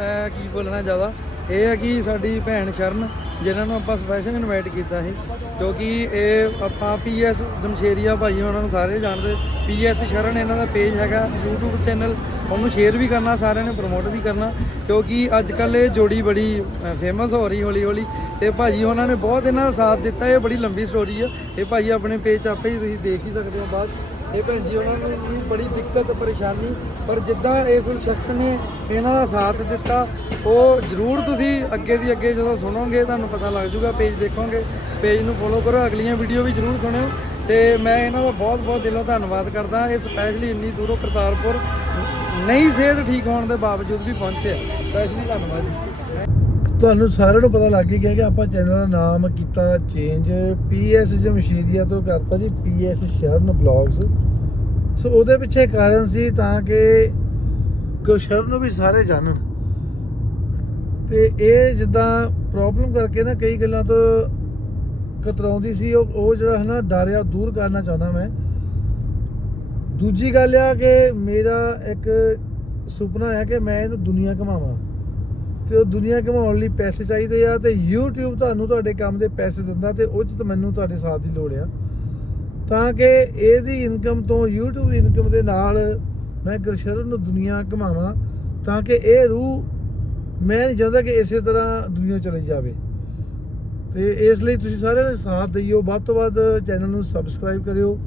ਮੈਂ ਕੀ ਬੋਲਣਾ ਜ਼ਿਆਦਾ? ਇਹ ਹੈ ਕਿ ਸਾਡੀ ਭੈਣ ਸ਼ਰਨ, ਜਿਨ੍ਹਾਂ ਨੂੰ ਆਪਾਂ ਸਪੈਸ਼ਲ ਇਨਵਾਈਟ ਕੀਤਾ ਸੀ, ਕਿਉਂਕਿ ਇਹ ਆਪਾਂ ਪੀਐਸ ਜਮਸ਼ੇਰੀਆ ਭਾਈ ਉਹਨਾਂ ਨੂੰ ਸਾਰੇ ਜਾਣਦੇ ਪੀਐਸ ਸ਼ਰਨ ਇਹਨਾਂ ਦਾ ਪੇਜ ਹੈਗਾ, YouTube ਚੈਨਲ ਉਹਨੂੰ ਸ਼ੇਅਰ ਵੀ ਕਰਨਾ, ਸਾਰਿਆਂ ਨੇ ਪ੍ਰਮੋਟ ਵੀ ਕਰਨਾ, ਕਿਉਂਕਿ ਅੱਜ ਕੱਲ ਇਹ ਜੋੜੀ ਬੜੀ ਫੇਮਸ ਹੋ ਰਹੀ ਹੌਲੀ ਹੌਲੀ ਤੇ ਭਾਜੀ ਉਹਨਾਂ ਨੇ ਬਹੁਤ ਇਹਨਾਂ ਦਾ ਸਾਥ ਦਿੱਤਾ, ਇਹ ਬੜੀ ਲੰਬੀ ਸਟੋਰੀ ਆ, ਇਹ ਭਾਜੀ ਆਪਣੇ ਪੇਜ 'ਚ ਆਪੇ ਹੀ ਤੁਸੀਂ ਦੇਖ ਹੀ ਸਕਦੇ ਹੋ ਬਾਅਦ ਇਹ ਭੈਣ ਜੀ, ਉਹਨਾਂ ਨੂੰ ਬੜੀ ਦਿੱਕਤ, ਪਰੇਸ਼ਾਨੀ, ਪਰ ਜਿੱਦਾਂ ਇਸ ਸ਼ਖਸ ਨੇ ਇਹਨਾਂ ਦਾ ਸਾਥ ਦਿੱਤਾ, ਉਹ ਜ਼ਰੂਰ ਤੁਸੀਂ ਅੱਗੇ ਦੀ ਅੱਗੇ ਜਦੋਂ ਸੁਣੋਗੇ, ਤੁਹਾਨੂੰ ਪਤਾ ਲੱਗ ਜਾਊਗਾ, ਪੇਜ ਦੇਖੋਗੇ। ਪੇਜ ਨੂੰ ਫੋਲੋ ਕਰੋ, ਅਗਲੀਆਂ ਵੀਡੀਓ ਵੀ ਜ਼ਰੂਰ ਸੁਣਿਓ। ਤੇ ਮੈਂ ਇਹਨਾਂ ਦਾ ਬਹੁਤ ਬਹੁਤ ਦਿਲੋਂ ਧੰਨਵਾਦ ਕਰਦਾ, ਇਹ ਸਪੈਸ਼ਲੀ ਇੰਨੀ ਦੂਰੋਂ ਕਰਤਾਰਪੁਰ, ਨਹੀਂ ਸਿਹਤ ਠੀਕ ਹੋਣ ਦੇ ਬਾਵਜੂਦ ਵੀ ਪਹੁੰਚੇ। ਸਪੈਸ਼ਲੀ ਧੰਨਵਾਦ ਜੀ। ਤੁਹਾਨੂੰ ਸਾਰਿਆਂ ਨੂੰ ਪਤਾ ਲੱਗ ਹੀ ਗਿਆ ਕਿ ਆਪਾਂ ਚੈਨਲ ਦਾ ਨਾਮ ਕੀਤਾ ਚੇਂਜ ਪੀਐਸ ਜਮਸ਼ੀਰੀਆ ਤੋਂ ਕਰਤਾ ਜੀ ਪੀਐਸ ਸ਼ਰਨ ਬਲੌਗਸ ਸੋ ਉਹਦੇ ਪਿੱਛੇ ਕਾਰਨ ਸੀ ਤਾਂ ਕਿ ਸ਼ਰਨ ਨੂੰ ਵੀ ਸਾਰੇ ਜਾਣਨ। ਤੇ ਇਹ ਜਿੱਦਾਂ ਪ੍ਰੋਬਲਮ ਕਰਕੇ ਨਾ ਕਈ ਗੱਲਾਂ ਤੋਂ ਕਤਰਾਉਂਦੀ ਸੀ, ਉਹ ਉਹ ਜਿਹੜਾ ਹੈ ਨਾ ਡਰ ਆ, ਉਹ ਦੂਰ ਕਰਨਾ ਚਾਹੁੰਦਾ ਮੈਂ। ਦੂਜੀ ਗੱਲ ਆ ਕਿ ਮੇਰਾ ਇੱਕ ਸੁਪਨਾ ਹੈ ਕਿ ਮੈਂ ਇਹਨੂੰ ਦੁਨੀਆ ਘਮਾਵਾਂ। ਤੇ ਉਹ ਦੁਨੀਆ ਘਮਾਉਣ ਲਈ ਪੈਸੇ ਚਾਹੀਦੇ ਆ ਤੇ YouTube ਤੁਹਾਨੂੰ ਤੁਹਾਡੇ ਕੰਮ ਦੇ ਪੈਸੇ ਦਿੰਦਾ ਤੇ ਉਹ ਚ ਤਾਂ ਮੈਨੂੰ ਤੁਹਾਡੇ ਸਾਥ ਦੀ ਲੋੜ ਆ। ਤਾਂ ਕਿ ਇਹਦੀ ਇਨਕਮ ਤੋਂ YouTube ਇਨਕਮ ਦੇ ਨਾਲ ਮੈਂ ਗੁਰਸ਼ਰਨ ਨੂੰ ਦੁਨੀਆ ਘਮਾਵਾਂ ਤਾਂ ਕਿ ਇਹ ਰੂਹ ਮੈਂ ਨਹੀਂ ਚਾਹੁੰਦਾ ਕਿ ਇਸੇ ਤਰ੍ਹਾਂ ਦੁਨੀਆ ਚਲੀ ਜਾਵੇ। ਤੇ ਇਸ ਲਈ ਤੁਸੀਂ ਸਾਰਿਆਂ ਨੇ ਸਾਥ ਦਈਓ ਵੱਧ ਤੋਂ ਵੱਧ ਚੈਨਲ ਨੂੰ ਸਬਸਕ੍ਰਾਈਬ ਕਰਿਓ।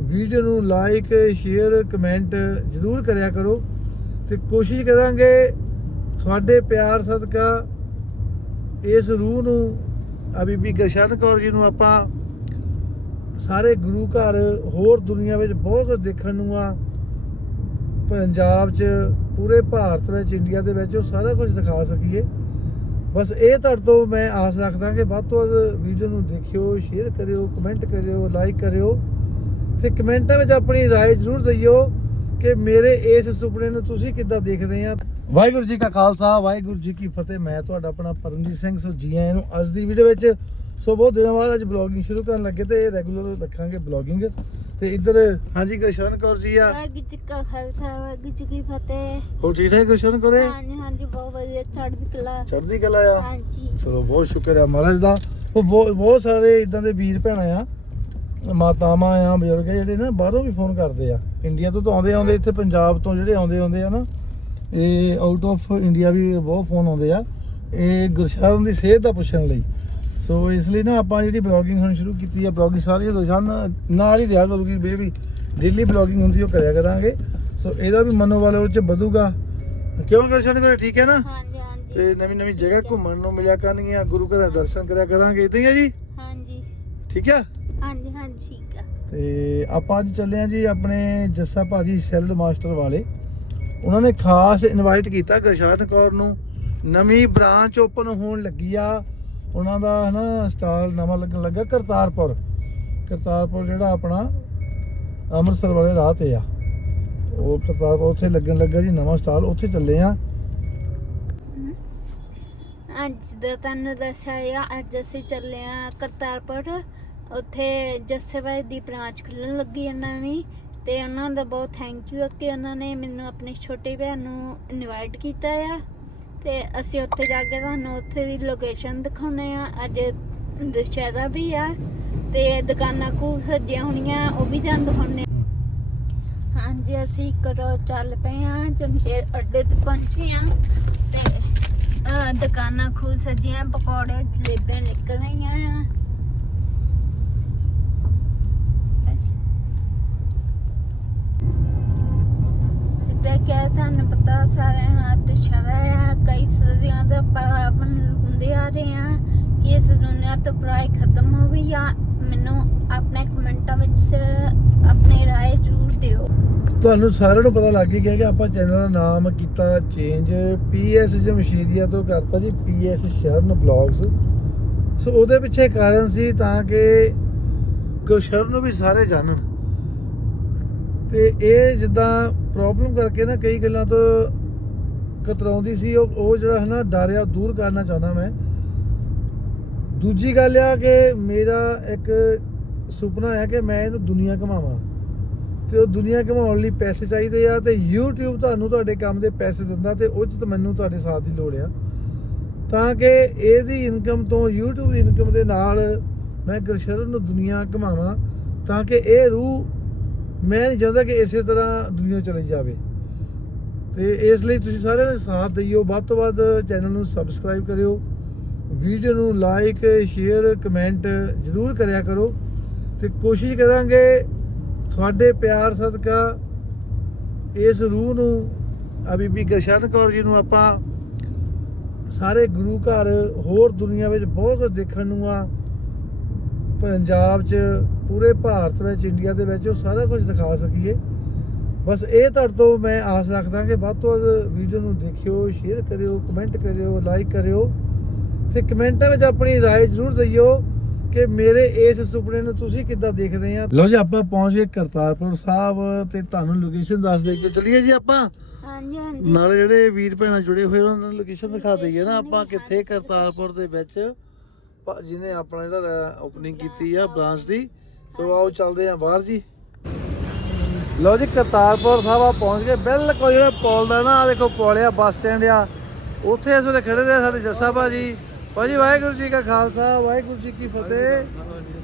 ਵੀਡੀਓ ਨੂੰ ਲਾਈਕ ਸ਼ੇਅਰ ਕਮੈਂਟ ਜ਼ਰੂਰ ਕਰਿਆ ਕਰੋ। ਤੇ ਕੋਸ਼ਿਸ਼ ਕਰਾਂਗੇ ਤੁਹਾਡੇ ਪਿਆਰ ਸਦਕਾ ਇਸ ਰੂਹ ਨੂੰ ਆ ਬੀਬੀ ਗਰਸ਼ਨ ਕੌਰ ਜੀ ਨੂੰ ਆਪਾਂ ਸਾਰੇ ਗੁਰੂ ਘਰ ਹੋਰ ਦੁਨੀਆ ਵਿੱਚ ਬਹੁਤ ਕੁਝ ਦੇਖਣ ਨੂੰ ਆ ਪੰਜਾਬ 'ਚ ਪੂਰੇ ਭਾਰਤ ਵਿੱਚ ਇੰਡੀਆ ਦੇ ਵਿੱਚ ਉਹ ਸਾਰਾ ਕੁਝ ਦਿਖਾ ਸਕੀਏ ਬਸ ਇਹ ਤੁਹਾਡੇ ਤੋਂ ਮੈਂ ਆਸ ਰੱਖਦਾ ਕਿ ਵੱਧ ਤੋਂ ਵੱਧ ਵੀਡੀਓ ਨੂੰ ਦੇਖਿਓ ਸ਼ੇਅਰ ਕਰਿਓ ਕਮੈਂਟ ਕਰਿਓ ਲਾਈਕ ਕਰਿਓ ਤੇ ਕਮੈਂਟਾਂ ਵਿੱਚ ਆਪਣੀ رائے ਜ਼ਰੂਰ ਦਈਓ ਕਿ ਮੇਰੇ ਇਸ ਸੁਪਨੇ ਨੂੰ ਤੁਸੀਂ ਕਿੱਦਾਂ ਦੇਖਦੇ ਆ ਵਾਹਿਗੁਰੂ ਜੀ ਕਾ ਖਾਲਸਾ ਵਾਹਿਗੁਰੂ ਜੀ ਕੀ ਫਤਿਹ। ਮੈਂ ਤੁਹਾਡਾ ਆਪਣਾ ਪਰਮਜੀਤ ਸਿੰਘ ਸੋ ਜੀ ਆਇਆਂ ਨੂੰ ਅੱਜ ਦੀ ਵੀਡੀਓ ਵਿੱਚ ਸੋ ਬਹੁਤ ਦਿਨਾਂ ਬਾਅਦ ਅੱਜ ਬਲੌਗਿੰਗ ਸ਼ੁਰੂ ਕਰਨ ਲੱਗੇ ਤੇ ਰੈਗੂਲਰ ਰੱਖਾਂਗੇ ਬਲੌਗਿੰਗ ਤੇ ਇੱਧਰ ਹਾਂਜੀ ਗੁਰਸ਼ਨ ਕੌਰ ਜੀ ਆ। ਵਾਹਿਗੁਰੂ ਜੀ ਕਾ ਖਾਲਸਾ ਵਾਹਿਗੁਰੂ ਜੀ ਕੀ ਫਤਿਹ। ਹੋ ਠੀਕ ਠਾਕ ਗੁਰਸ਼ਨ ਕੌਰੇ ਹਾਂਜੀ ਹਾਂਜੀ ਬਹੁਤ ਵਧੀਆ ਚੜ੍ਹਦੀ ਕਲਾ। ਚੜ੍ਹਦੀ ਕਲਾ ਆ। ਹਾਂਜੀ। ਚਲੋ ਬਹੁਤ ਸ਼ੁਕਰ ਹੈ ਮਹਾਰਾਜ ਦਾ। ਉਹ ਬਹੁਤ ਸਾਰੇ ਇਦਾਂ ਦੇ ਵੀਰ ਭੈਣਾਂ ਆ ਮਾਤਾਵਾਂ ਆ ਬਜ਼ੁਰਗ ਆ ਜਿਹੜੇ ਨਾ ਬਾਹਰੋਂ ਵੀ ਫੋਨ ਕਰਦੇ ਆ। ਇੰਡੀਆ ਤੋਂ ਤਾਂ ਆਉਂਦੇ ਆਉਂਦੇ ਇੱਥੇ ਪੰਜਾਬ ਤੋਂ ਜਿਹੜੇ ਆਉਂਦੇ ਆਉਂਦੇ ਆ ਨਾ ਇਹ ਆਊਟ ਆਫ ਇੰਡੀਆ ਵੀ ਬਹੁਤ ਫੋਨ ਆਉਂਦੇ ਆ। ਇਹ ਗੁਰਸ਼ਰਨ ਦੀ ਸਿਹਤ ਦਾ ਪੁੱਛਣ ਲਈ। ਸੋ ਇਸ ਲਈ ਨਾ ਆਪਾਂ ਜਿਹੜੀ ਬਲੌਗਿੰਗ ਹੁਣ ਸ਼ੁਰੂ ਕੀਤੀ ਆ ਬਲੌਗਿੰਗ ਸਾਰੀ ਦੁਸ਼ਾਨ ਨਾਲ ਹੀ ਦਿਆ ਕਰੂਗੀ ਬੇਬੀ ਡੇਲੀ ਬਲੌਗਿੰਗ ਹੁੰਦੀ ਉਹ ਕਰਿਆ ਕਰਾਂਗੇ। ਸੋ ਇਹਦਾ ਵੀ ਮਨੋਬਲ ਉਹ ਚ ਵਧੂਗਾ। ਕਿਉਂ ਗੁਰਸ਼ਰਨ ਕੋਲ ਠੀਕ ਹੈ ਨਾ? ਹਾਂਜੀ ਹਾਂਜੀ। ਤੇ ਨਵੀਂ ਨਵੀਂ ਜਗ੍ਹਾ ਘੁੰਮਣ ਨੂੰ ਮਿਲਿਆ ਕਰਨਗੀਆਂ ਗੁਰੂ ਘਰਾਂ ਦੇ ਦਰਸ਼ਨ ਕਰਿਆ ਕਰਾਂਗੇ। ਇਦਾਂ ਹੀ ਆ ਜੀ? ਹਾਂਜੀ। ਠੀਕ ਆ? ਹਾਂਜੀ ਹਾਂਜੀ ਠੀਕ ਆ। ਤੇ ਆਪਾਂ ਅੱਜ ਚੱਲੇ ਆ ਜੀ ਆਪਣੇ ਜੱਸਾ ਭਾਜੀ ਸੈਲਡ ਮਾਸਟਰ ਵਾਲੇ। ਉਹਨਾਂ ਨੇ ਖਾਸ ਇਨਵਾਈਟ ਕੀਤਾ ਗਰਸ਼ਰਨ ਕੌਰ ਨੂੰ। ਨਵੀਂ ਬ੍ਰਾਂਚ ਓਪਨ ਹੋਣ ਲੱਗੀ ਆ। ਉਹਨਾਂ ਦਾ ਹਨਾ ਸਟਾਲ ਨਵਾਂ ਲੱਗਣ ਲੱਗਾ ਕਰਤਾਰਪੁਰ। ਕਰਤਾਰਪੁਰ ਜਿਹੜਾ ਆਪਣਾ ਅੰਮ੍ਰਿਤਸਰ ਵਾਲੇ ਰਾਹ ਤੇ ਆ। ਉਹ ਕਰਤਾਰਪੁਰ ਉੱਥੇ ਲੱਗਣ ਲੱਗਾ ਜੀ, ਨਵਾਂ ਸਟਾਲ ਉੱਥੇ ਚੱਲੇ ਆ। ਅੱਜ ਦਾ ਤੁਹਾਨੂੰ ਦੱਸਿਆ, ਅੱਜ ਅਸੀਂ ਚੱਲੇ ਆ ਕਰਤਾਰਪੁਰ। ਉੱਥੇ ਜੱਸੇਬਾਈ ਦੀ ਬ੍ਰਾਂਚ ਖੁੱਲਣ ਲੱਗੀ ਹੈ ਨਵੀਂ। ਤੇ ਉਹਨਾਂ ਦਾ ਬਹੁਤ ਥੈਂਕ ਯੂ ਕਿ ਉਹਨਾਂ ਨੇ ਮੈਨੂੰ ਆਪਣੀ ਛੋਟੀ ਭੈਣ ਨੂੰ ਇਨਵਾਈਟ ਕੀਤਾ ਆ। ਤੇ ਅਸੀਂ ਉੱਥੇ ਜਾ ਕੇ ਤੁਹਾਨੂੰ ਉੱਥੇ ਦੀ ਲੋਕੇਸ਼ਨ ਦਿਖਾਉਣੇ ਆ। ਅੱਜ ਦੁਸ਼ਹਿਰਾ ਵੀ ਆ ਤੇ ਦੁਕਾਨਾਂ ਖੂਬ ਸਜੀਆਂ ਹੋਣੀਆਂ, ਉਹ ਵੀ ਤੁਹਾਨੂੰ ਦਿਖਾਉਣੇ ਹਾਂਜੀ, ਅਸੀਂ ਕਰੋ ਚੱਲ ਪਏ ਆ, ਜਮਸ਼ੇਰ ਅੱਡੇ ਤੇ ਪਹੁੰਚੇ ਆ ਤੇ ਦੁਕਾਨਾਂ ਖੂਬ ਸਜੀਆਂ, ਪਕੌੜੇ, ਜਲੇਬੀਆਂ ਨਿਕਲ ਰਹੀਆਂ ਆ ਬਸ। ਜਿੱਦਾਂ ਕਿ ਤੁਹਾਨੂੰ ਪਤਾ ਸਾਰਿਆਂ ਨੂੰ ਅੱਜ ਦੁਸ਼ਹਿਰਾ ਆ ਕਈ ਸਦੀਆਂ ਦਾ ਪਰਾਬਨ ਹੁੰਦੇ ਆ ਰਹੇ ਆ ਕਿ ਇਸ ਦੁਨੀਆ ਤੋਂ ਪਰਾਈ ਖਤਮ ਹੋ ਗਈ ਆ ਮੈਨੂੰ ਆਪਣੇ ਕਮੈਂਟਾਂ ਵਿੱਚ ਆਪਣੀ رائے ਜ਼ਰੂਰ ਦਿਓ ਤੁਹਾਨੂੰ ਸਾਰਿਆਂ ਨੂੰ ਪਤਾ ਲੱਗ ਹੀ ਗਿਆ ਕਿ ਆਪਾਂ ਚੈਨਲ ਦਾ ਨਾਮ ਕੀਤਾ ਚੇਂਜ ਪੀਐਸ ਜਮਸ਼ੀਰੀਆ ਤੋਂ ਕਰਤਾ ਜੀ ਪੀਐਸ ਸ਼ਰਨ ਬਲੌਗਸ ਸੋ ਉਹਦੇ ਪਿੱਛੇ ਕਾਰਨ ਸੀ ਤਾਂ ਕਿ ਗੁਰਸ਼ਰਨ ਨੂੰ ਵੀ ਸਾਰੇ ਜਾਣਨ ਤੇ ਇਹ ਜਿੱਦਾਂ ਪ੍ਰੋਬਲਮ ਕਰਕੇ ਨਾ ਕਈ ਗੱਲਾਂ ਤੋਂ ਕਤਰਾਉਂਦੀ ਸੀ, ਉਹ ਉਹ ਜਿਹੜਾ ਹੈ ਨਾ ਡਰ ਆ ਦੂਰ ਕਰਨਾ ਚਾਹੁੰਦਾ ਮੈਂ। ਦੂਜੀ ਗੱਲ ਆ ਕਿ ਮੇਰਾ ਇੱਕ ਸੁਪਨਾ ਹੈ ਕਿ ਮੈਂ ਇਹਨੂੰ ਦੁਨੀਆ ਘਮਾਵਾਂ। ਤੇ ਉਹ ਦੁਨੀਆ ਘਮਾਉਣ ਲਈ ਪੈਸੇ ਚਾਹੀਦੇ ਆ ਤੇ YouTube ਤੁਹਾਨੂੰ ਤੁਹਾਡੇ ਕੰਮ ਦੇ ਪੈਸੇ ਦਿੰਦਾ ਤੇ ਉਹ 'ਚ ਮੈਨੂੰ ਤੁਹਾਡੇ ਸਾਥ ਦੀ ਲੋੜ ਆ। ਤਾਂ ਕਿ ਇਹਦੀ ਇਨਕਮ ਤੋਂ YouTube ਇਨਕਮ ਦੇ ਨਾਲ ਮੈਂ ਗੁਰਸ਼ਰਨ ਨੂੰ ਦੁਨੀਆ ਘਮਾਵਾਂ ਤਾਂ ਕਿ ਇਹ ਰੂਹ ਮੈਂ ਨਹੀਂ ਚਾਹੁੰਦਾ ਕਿ ਇਸੇ ਤਰ੍ਹਾਂ ਦੁਨੀਆ ਚਲੀ ਜਾਵੇ। ਤੇ ਇਸ ਲਈ ਤੁਸੀਂ ਸਾਰਿਆਂ ਨੇ ਸਾਥ ਦਈਓ। ਵੱਧ ਤੋਂ ਵੱਧ ਚੈਨਲ ਨੂੰ ਸਬਸਕ੍ਰਾਈਬ ਕਰਿਓ। ਵੀਡੀਓ ਨੂੰ ਲਾਈਕ ਸ਼ੇਅਰ ਕਮੈਂਟ ਜ਼ਰੂਰ ਕਰਿਆ ਕਰੋ। ਤੇ ਕੋਸ਼ਿਸ਼ ਕਰਾਂਗੇ ਤੁਹਾਡੇ ਪਿਆਰ ਸਦਕਾ ਇਸ ਰੂਹ ਨੂੰ ਆ ਬੀਬੀ ਗੁਰਸ਼ਰਨ ਕੌਰ ਜੀ ਨੂੰ ਆਪਾਂ ਸਾਰੇ ਗੁਰੂ ਘਰ ਹੋਰ ਦੁਨੀਆ ਵਿੱਚ ਬਹੁਤ ਕੁਝ ਦੇਖਣ ਨੂੰ ਆ। ਪੰਜਾਬ 'ਚ ਪੂਰੇ ਭਾਰਤ ਵਿੱਚ ਇੰਡੀਆ ਦੇ ਵਿੱਚ ਉਹ ਸਾਰਾ ਕੁਝ ਦਿਖਾ ਸਕੀਏ ਬਸ ਇਹ ਤੁਹਾਡੇ ਤੋਂ ਮੈਂ ਆਸ ਰੱਖਦਾ ਕਿ ਵੱਧ ਤੋਂ ਵੱਧ ਵੀਡੀਓ ਨੂੰ ਦੇਖਿਓ ਸ਼ੇਅਰ ਕਰਿਓ ਕਮੈਂਟ ਕਰਿਓ ਲਾਈਕ ਕਰਿਓ ਤੇ ਕਮੈਂਟਾਂ ਵਿੱਚ ਆਪਣੀ رائے ਜ਼ਰੂਰ ਦਿਓ ਕਿ ਮੇਰੇ ਇਸ ਸੁਪਨੇ ਨੂੰ ਤੁਸੀਂ ਕਿੱਦਾਂ ਦੇਖਦੇ ਆ ਲਓ ਜੀ ਆਪਾਂ ਪਹੁੰਚ ਗਏ ਕਰਤਾਰਪੁਰ ਸਾਹਿਬ ਤੇ ਤੁਹਾਨੂੰ ਲੋਕੇਸ਼ਨ ਦੱਸ ਦੇ ਕੇ ਚਲਿਏ ਜੀ ਆਪਾਂ ਹਾਂਜੀ ਹਾਂਜੀ ਨਾਲ ਜਿਹੜੇ ਵੀਰ ਭੈਣਾਂ ਜੁੜੇ ਹੋਏ ਉਹਨਾਂ ਨੂੰ ਲੋਕੇਸ਼ਨ ਦਿਖਾ ਦਈਏ ਨਾ ਆਪਾਂ ਕਿੱਥੇ ਕਰਤਾਰਪੁਰ ਦੇ ਵਿੱਚ ਪ- ਜਿਹਨੇ ਆਪਣਾ ਜਿਹੜਾ ਓਪਨਿੰਗ ਕੀਤੀ ਆ ਬ੍ਰਾਂਚ ਦੀ ਸੋ ਆਓ ਚੱਲਦੇ ਆ ਬਾਹਰ ਜੀ। ਲਓ ਜੀ ਕਰਤਾਰਪੁਰ ਸਾਹਿਬ ਆ ਪਹੁੰਚ ਗਏ। ਬਿਲਕੁਲ ਜਿਹੜਾ ਪੁਲ ਦਾ ਨਾ ਆ ਦੇਖੋ ਪੁਲ ਆ ਬੱਸ ਸਟੈਂਡ ਆ। ਉੱਥੇ ਇਸ ਵੇਲੇ ਖੜੇ ਨੇ ਸਾਡੇ ਜੱਸਾ ਭਾਜੀ। ਭਾਜੀ ਵਾਹਿਗੁਰੂ ਜੀ ਕਾ ਖਾਲਸਾ ਵਾਹਿਗੁਰੂ ਜੀ ਕੀ ਫਤਿਹ।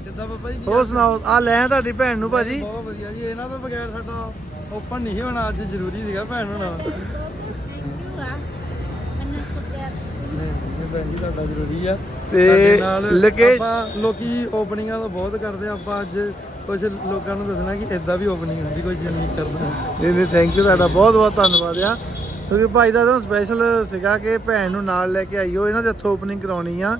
ਕਿੱਦਾਂ ਬਾਬਾ ਜੀ ਹੋਰ ਸੁਣਾਓ ਆ ਲੈ ਤੁਹਾਡੀ ਭੈਣ ਨੂੰ ਭਾਜੀ। ਬਹੁਤ ਵਧੀਆ ਜੀ ਇਹਨਾਂ ਤੋਂ ਬਗੈਰ ਸਾਡਾ ਓਪਨ ਨਹੀਂ ਹੋਣਾ ਅੱਜ ਜ਼ਰੂਰੀ ਸੀਗਾ ਭੈਣ ਹੋਣਾ। ਭੈਣ ਜੀ ਤੁਹਾਡਾ ਜ਼ਰੂਰੀ ਆ। ਤੇ ਆਪਾਂ ਲੋਕੀ ਓਪਨਿੰਗਾਂ ਤਾਂ ਬਹੁਤ ਕਰਦੇ ਆ ਆਪਾਂ ਅੱਜ ਕੁਝ ਲੋਕਾਂ ਨੂੰ ਦੱਸਣਾ ਕਿ ਇਦਾਂ ਵੀ ਓਪਨਿੰਗ ਹੁੰਦੀ ਕੋਈ ਚੀਜ਼ ਨਹੀਂ ਕਰਦਾ। ਨਹੀਂ ਨਹੀਂ ਥੈਂਕ ਯੂ ਤੁਹਾਡਾ ਬਹੁਤ ਬਹੁਤ ਧੰਨਵਾਦ ਆ। ਕਿਉਂਕਿ ਭਾਈ ਦਾ ਤਾਂ ਸਪੈਸ਼ਲ ਸੀਗਾ ਕਿ ਭੈਣ ਨੂੰ ਨਾਲ ਲੈ ਕੇ ਆਈਓ ਇਹਨਾਂ ਦੇ ਹੱਥੋਂ ਓਪਨਿੰਗ ਕਰਾਉਣੀ ਆ।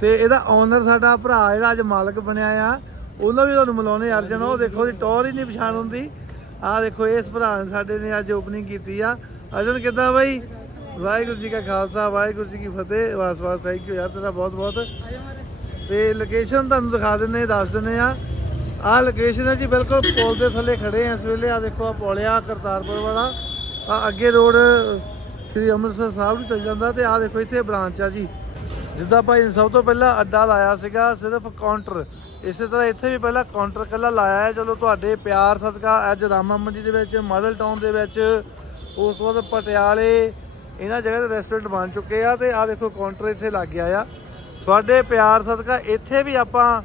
ਤੇ ਇਹਦਾ ਓਨਰ ਸਾਡਾ ਭਰਾ ਜਿਹੜਾ ਅੱਜ ਮਾਲਕ ਬਣਿਆ ਆ ਉਹਨਾਂ ਵੀ ਤੁਹਾਨੂੰ ਮਿਲਾਉਣੇ ਅਰਜਨ ਉਹ ਦੇਖੋ ਜੀ ਟੌਰ ਹੀ ਨਹੀਂ ਪਛਾਣ ਹੁੰਦੀ। ਆਹ ਦੇਖੋ ਇਸ ਭਰਾ ਨੇ ਸਾਡੇ ਨੇ ਅੱਜ ਓਪਨਿੰਗ ਕੀਤੀ ਆ। ਅਰਜਨ ਕਿੱਦਾਂ ਬਾਈ? ਵਾਹਿਗੁਰੂ ਜੀ ਕਾ ਖਾਲਸਾ, ਵਾਹਿਗੁਰੂ ਜੀ ਕੀ ਫਤਿਹ। ਵਾਸ ਵਾਸ ਥੈਂਕ ਯੂ ਯਾਰ ਤੇਰਾ ਬਹੁਤ ਬਹੁਤ। ਤੇ ਲੋਕੇਸ਼ਨ ਤੁਹਾਨੂੰ ਦਿਖਾ ਦਿੰਨੇ ਦੱਸ ਦਿੰਨੇ ਆ ਆਹ ਲੋਕੇਸ਼ਨ ਹੈ ਜੀ, ਬਿਲਕੁਲ ਪੁਲ ਦੇ ਥੱਲੇ ਖੜੇ ਆ ਇਸ ਵੇਲੇ। ਆ ਦੇਖੋ ਆ ਪੁਲਿਆ ਕਰਤਾਰਪੁਰ ਵਾਲਾ। ਆ ਅੱਗੇ ਰੋਡ ਸ੍ਰੀ ਅੰਮ੍ਰਿਤਸਰ ਸਾਹਿਬ ਨੂੰ ਚੱਲ ਜਾਂਦਾ ਤੇ ਆ ਦੇਖੋ, ਇੱਥੇ ਬ੍ਰਾਂਚ ਆ ਜੀ। ਜਿੱਦਾਂ ਭਾਈ ਨੇ ਸਭ ਤੋਂ ਪਹਿਲਾਂ ਅੱਡਾ ਲਾਇਆ ਸੀਗਾ, ਸਿਰਫ ਕਾਊਂਟਰ ਇਸੇ ਤਰ੍ਹਾਂ ਇੱਥੇ ਵੀ ਪਹਿਲਾਂ ਕਾਊਂਟਰ ਕੱਲਾ ਲਾਇਆ ਹੈ। ਚਲੋ ਤੁਹਾਡੇ ਪਿਆਰ, ਸਦਕਾ, ਅੱਜ ਰਾਮਾ ਮੰਡੀ ਦੇ ਵਿੱਚ, ਮਾਡਲ ਟਾਊਨ ਦੇ ਵਿੱਚ, ਉਸ ਤੋਂ ਬਾਅਦ ਪਟਿਆਲੇ ਇਹਨਾਂ ਜਗ੍ਹਾ ਤੇ ਰੈਸਟੋਰੈਂਟ ਬਣ ਚੁੱਕੇ ਆ ਤੇ ਆ ਦੇਖੋ ਕਾਊਂਟਰ ਇੱਥੇ ਲੱਗ ਗਿਆ ਆ। ਤੁਹਾਡੇ ਪਿਆਰ ਸਦਕਾ ਇੱਥੇ ਵੀ ਆਪਾਂ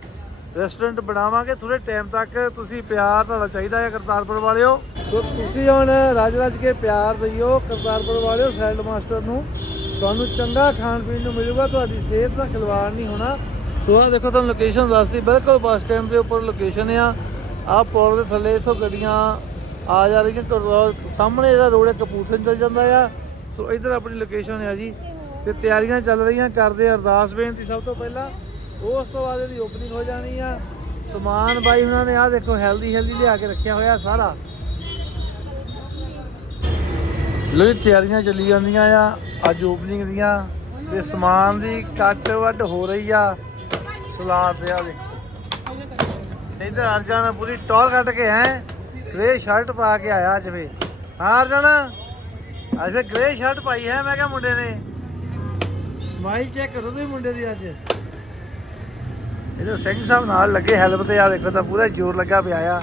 ਰੈਸਟੋਰੈਂਟ ਬਣਾਵਾਂਗੇ। ਥੋੜੇ ਟਾਈਮ ਤੱਕ ਤੁਸੀਂ ਪਿਆਰ ਤੁਹਾਡਾ ਚਾਹੀਦਾ ਹੈ ਕਰਤਾਰਪੁਰ ਵਾਲਿਓ। ਸੋ ਤੁਸੀਂ ਹੁਣ ਰੱਜ ਰੱਜ ਕੇ ਪਿਆਰ ਦਿਓ ਕਰਤਾਰਪੁਰ ਵਾਲਿਓ ਸੈਲਡ ਮਾਸਟਰ ਨੂੰ। ਤੁਹਾਨੂੰ ਚੰਗਾ ਖਾਣ ਪੀਣ ਨੂੰ ਮਿਲੂਗਾ, ਤੁਹਾਡੀ ਸਿਹਤ ਦਾ ਖਿਲਵਾੜ ਨਹੀਂ ਹੋਣਾ। ਸੋ ਆ ਦੇਖੋ ਤੁਹਾਨੂੰ ਲੋਕੇਸ਼ਨ ਦੱਸਦੀ ਬਿਲਕੁਲ ਬੱਸ ਸਟੈਂਡ ਦੇ ਉੱਪਰ ਲੋਕੇਸ਼ਨ ਆ। ਆਹ ਪੁਲ ਦੇ ਥੱਲੇ ਇਥੋਂ ਗੱਡੀਆਂ ਆ ਜਾ ਰਹੀਆਂ। ਕਰਵਾ- ਸਾਹਮਣੇ ਜਿਹੜਾ ਰੋਡ ਹੈ, ਕਪੂਰਥਲੇ ਨੂੰ ਚਲ ਜਾਂਦਾ ਆ। ਸੋ ਇਧਰ ਆਪਣੀ ਲੋਕੇਸ਼ਨ ਹੈ ਜੀ ਤੇ ਤਿਆਰੀਆਂ ਚੱਲ ਰਹੀਆਂ ਕਰਦੇ ਅਰਦਾਸ ਬੇਨਤੀ ਸਭ ਤੋਂ ਪਹਿਲਾਂ। ਉਸ ਤੋਂ ਬਾਅਦ ਇਹਦੀ ਓਪਨਿੰਗ ਹੋ ਜਾਣੀ ਆ। ਸਮਾਨ ਬਾਈ ਉਹਨਾਂ ਨੇ ਆ ਦੇਖੋ ਹੈਲਦੀ ਹੈਲਦੀ ਲਿਆ ਕੇ ਰੱਖਿਆ ਹੋਇਆ ਸਾਰਾ। ਲੋ ਤਿਆਰੀਆਂ ਚੱਲੀ ਜਾਂਦੀਆਂ ਆ। ਅੱਜ ਓਪਨਿੰਗ ਦੀਆਂ ਤੇ ਸਮਾਨ ਦੀ ਕੱਟ ਵੱਡ ਹੋ ਰਹੀ ਆ। ਸਲਾਦ ਪਿਆ ਦੇਖੋ। ਇਧਰ ਅਰਜਨ ਪੂਰੀ ਟੌਰ ਕੱਟ ਕੇ ਹੈ ਗ੍ਰੇ ਸ਼ਰਟ ਪਾ ਕੇ ਆਇਆ ਅੱਜ ਹਾਂ ਅਰਜਨ? ਅੱਜ ਵੇ ਗ੍ਰੇ ਸ਼ਰਟ ਪਾਈ ਹੈ ਮੈਂ ਕਿਹਾ ਮੁੰਡੇ ਨੇ। ਸਮਾਈਲ ਚੈੱਕ ਕਰੋ ਤੁਸੀਂ ਮੁੰਡੇ ਦੀ ਅੱਜ। ਇਹਦੇ ਸਿੰਘ ਸਾਹਿਬ ਨਾਲ ਲੱਗੇ ਹੈਲਪ ਤੇ ਆ ਦੇਖੋ ਤਾਂ ਪੂਰਾ ਜ਼ੋਰ ਲੱਗਾ ਪਿਆ ਆ।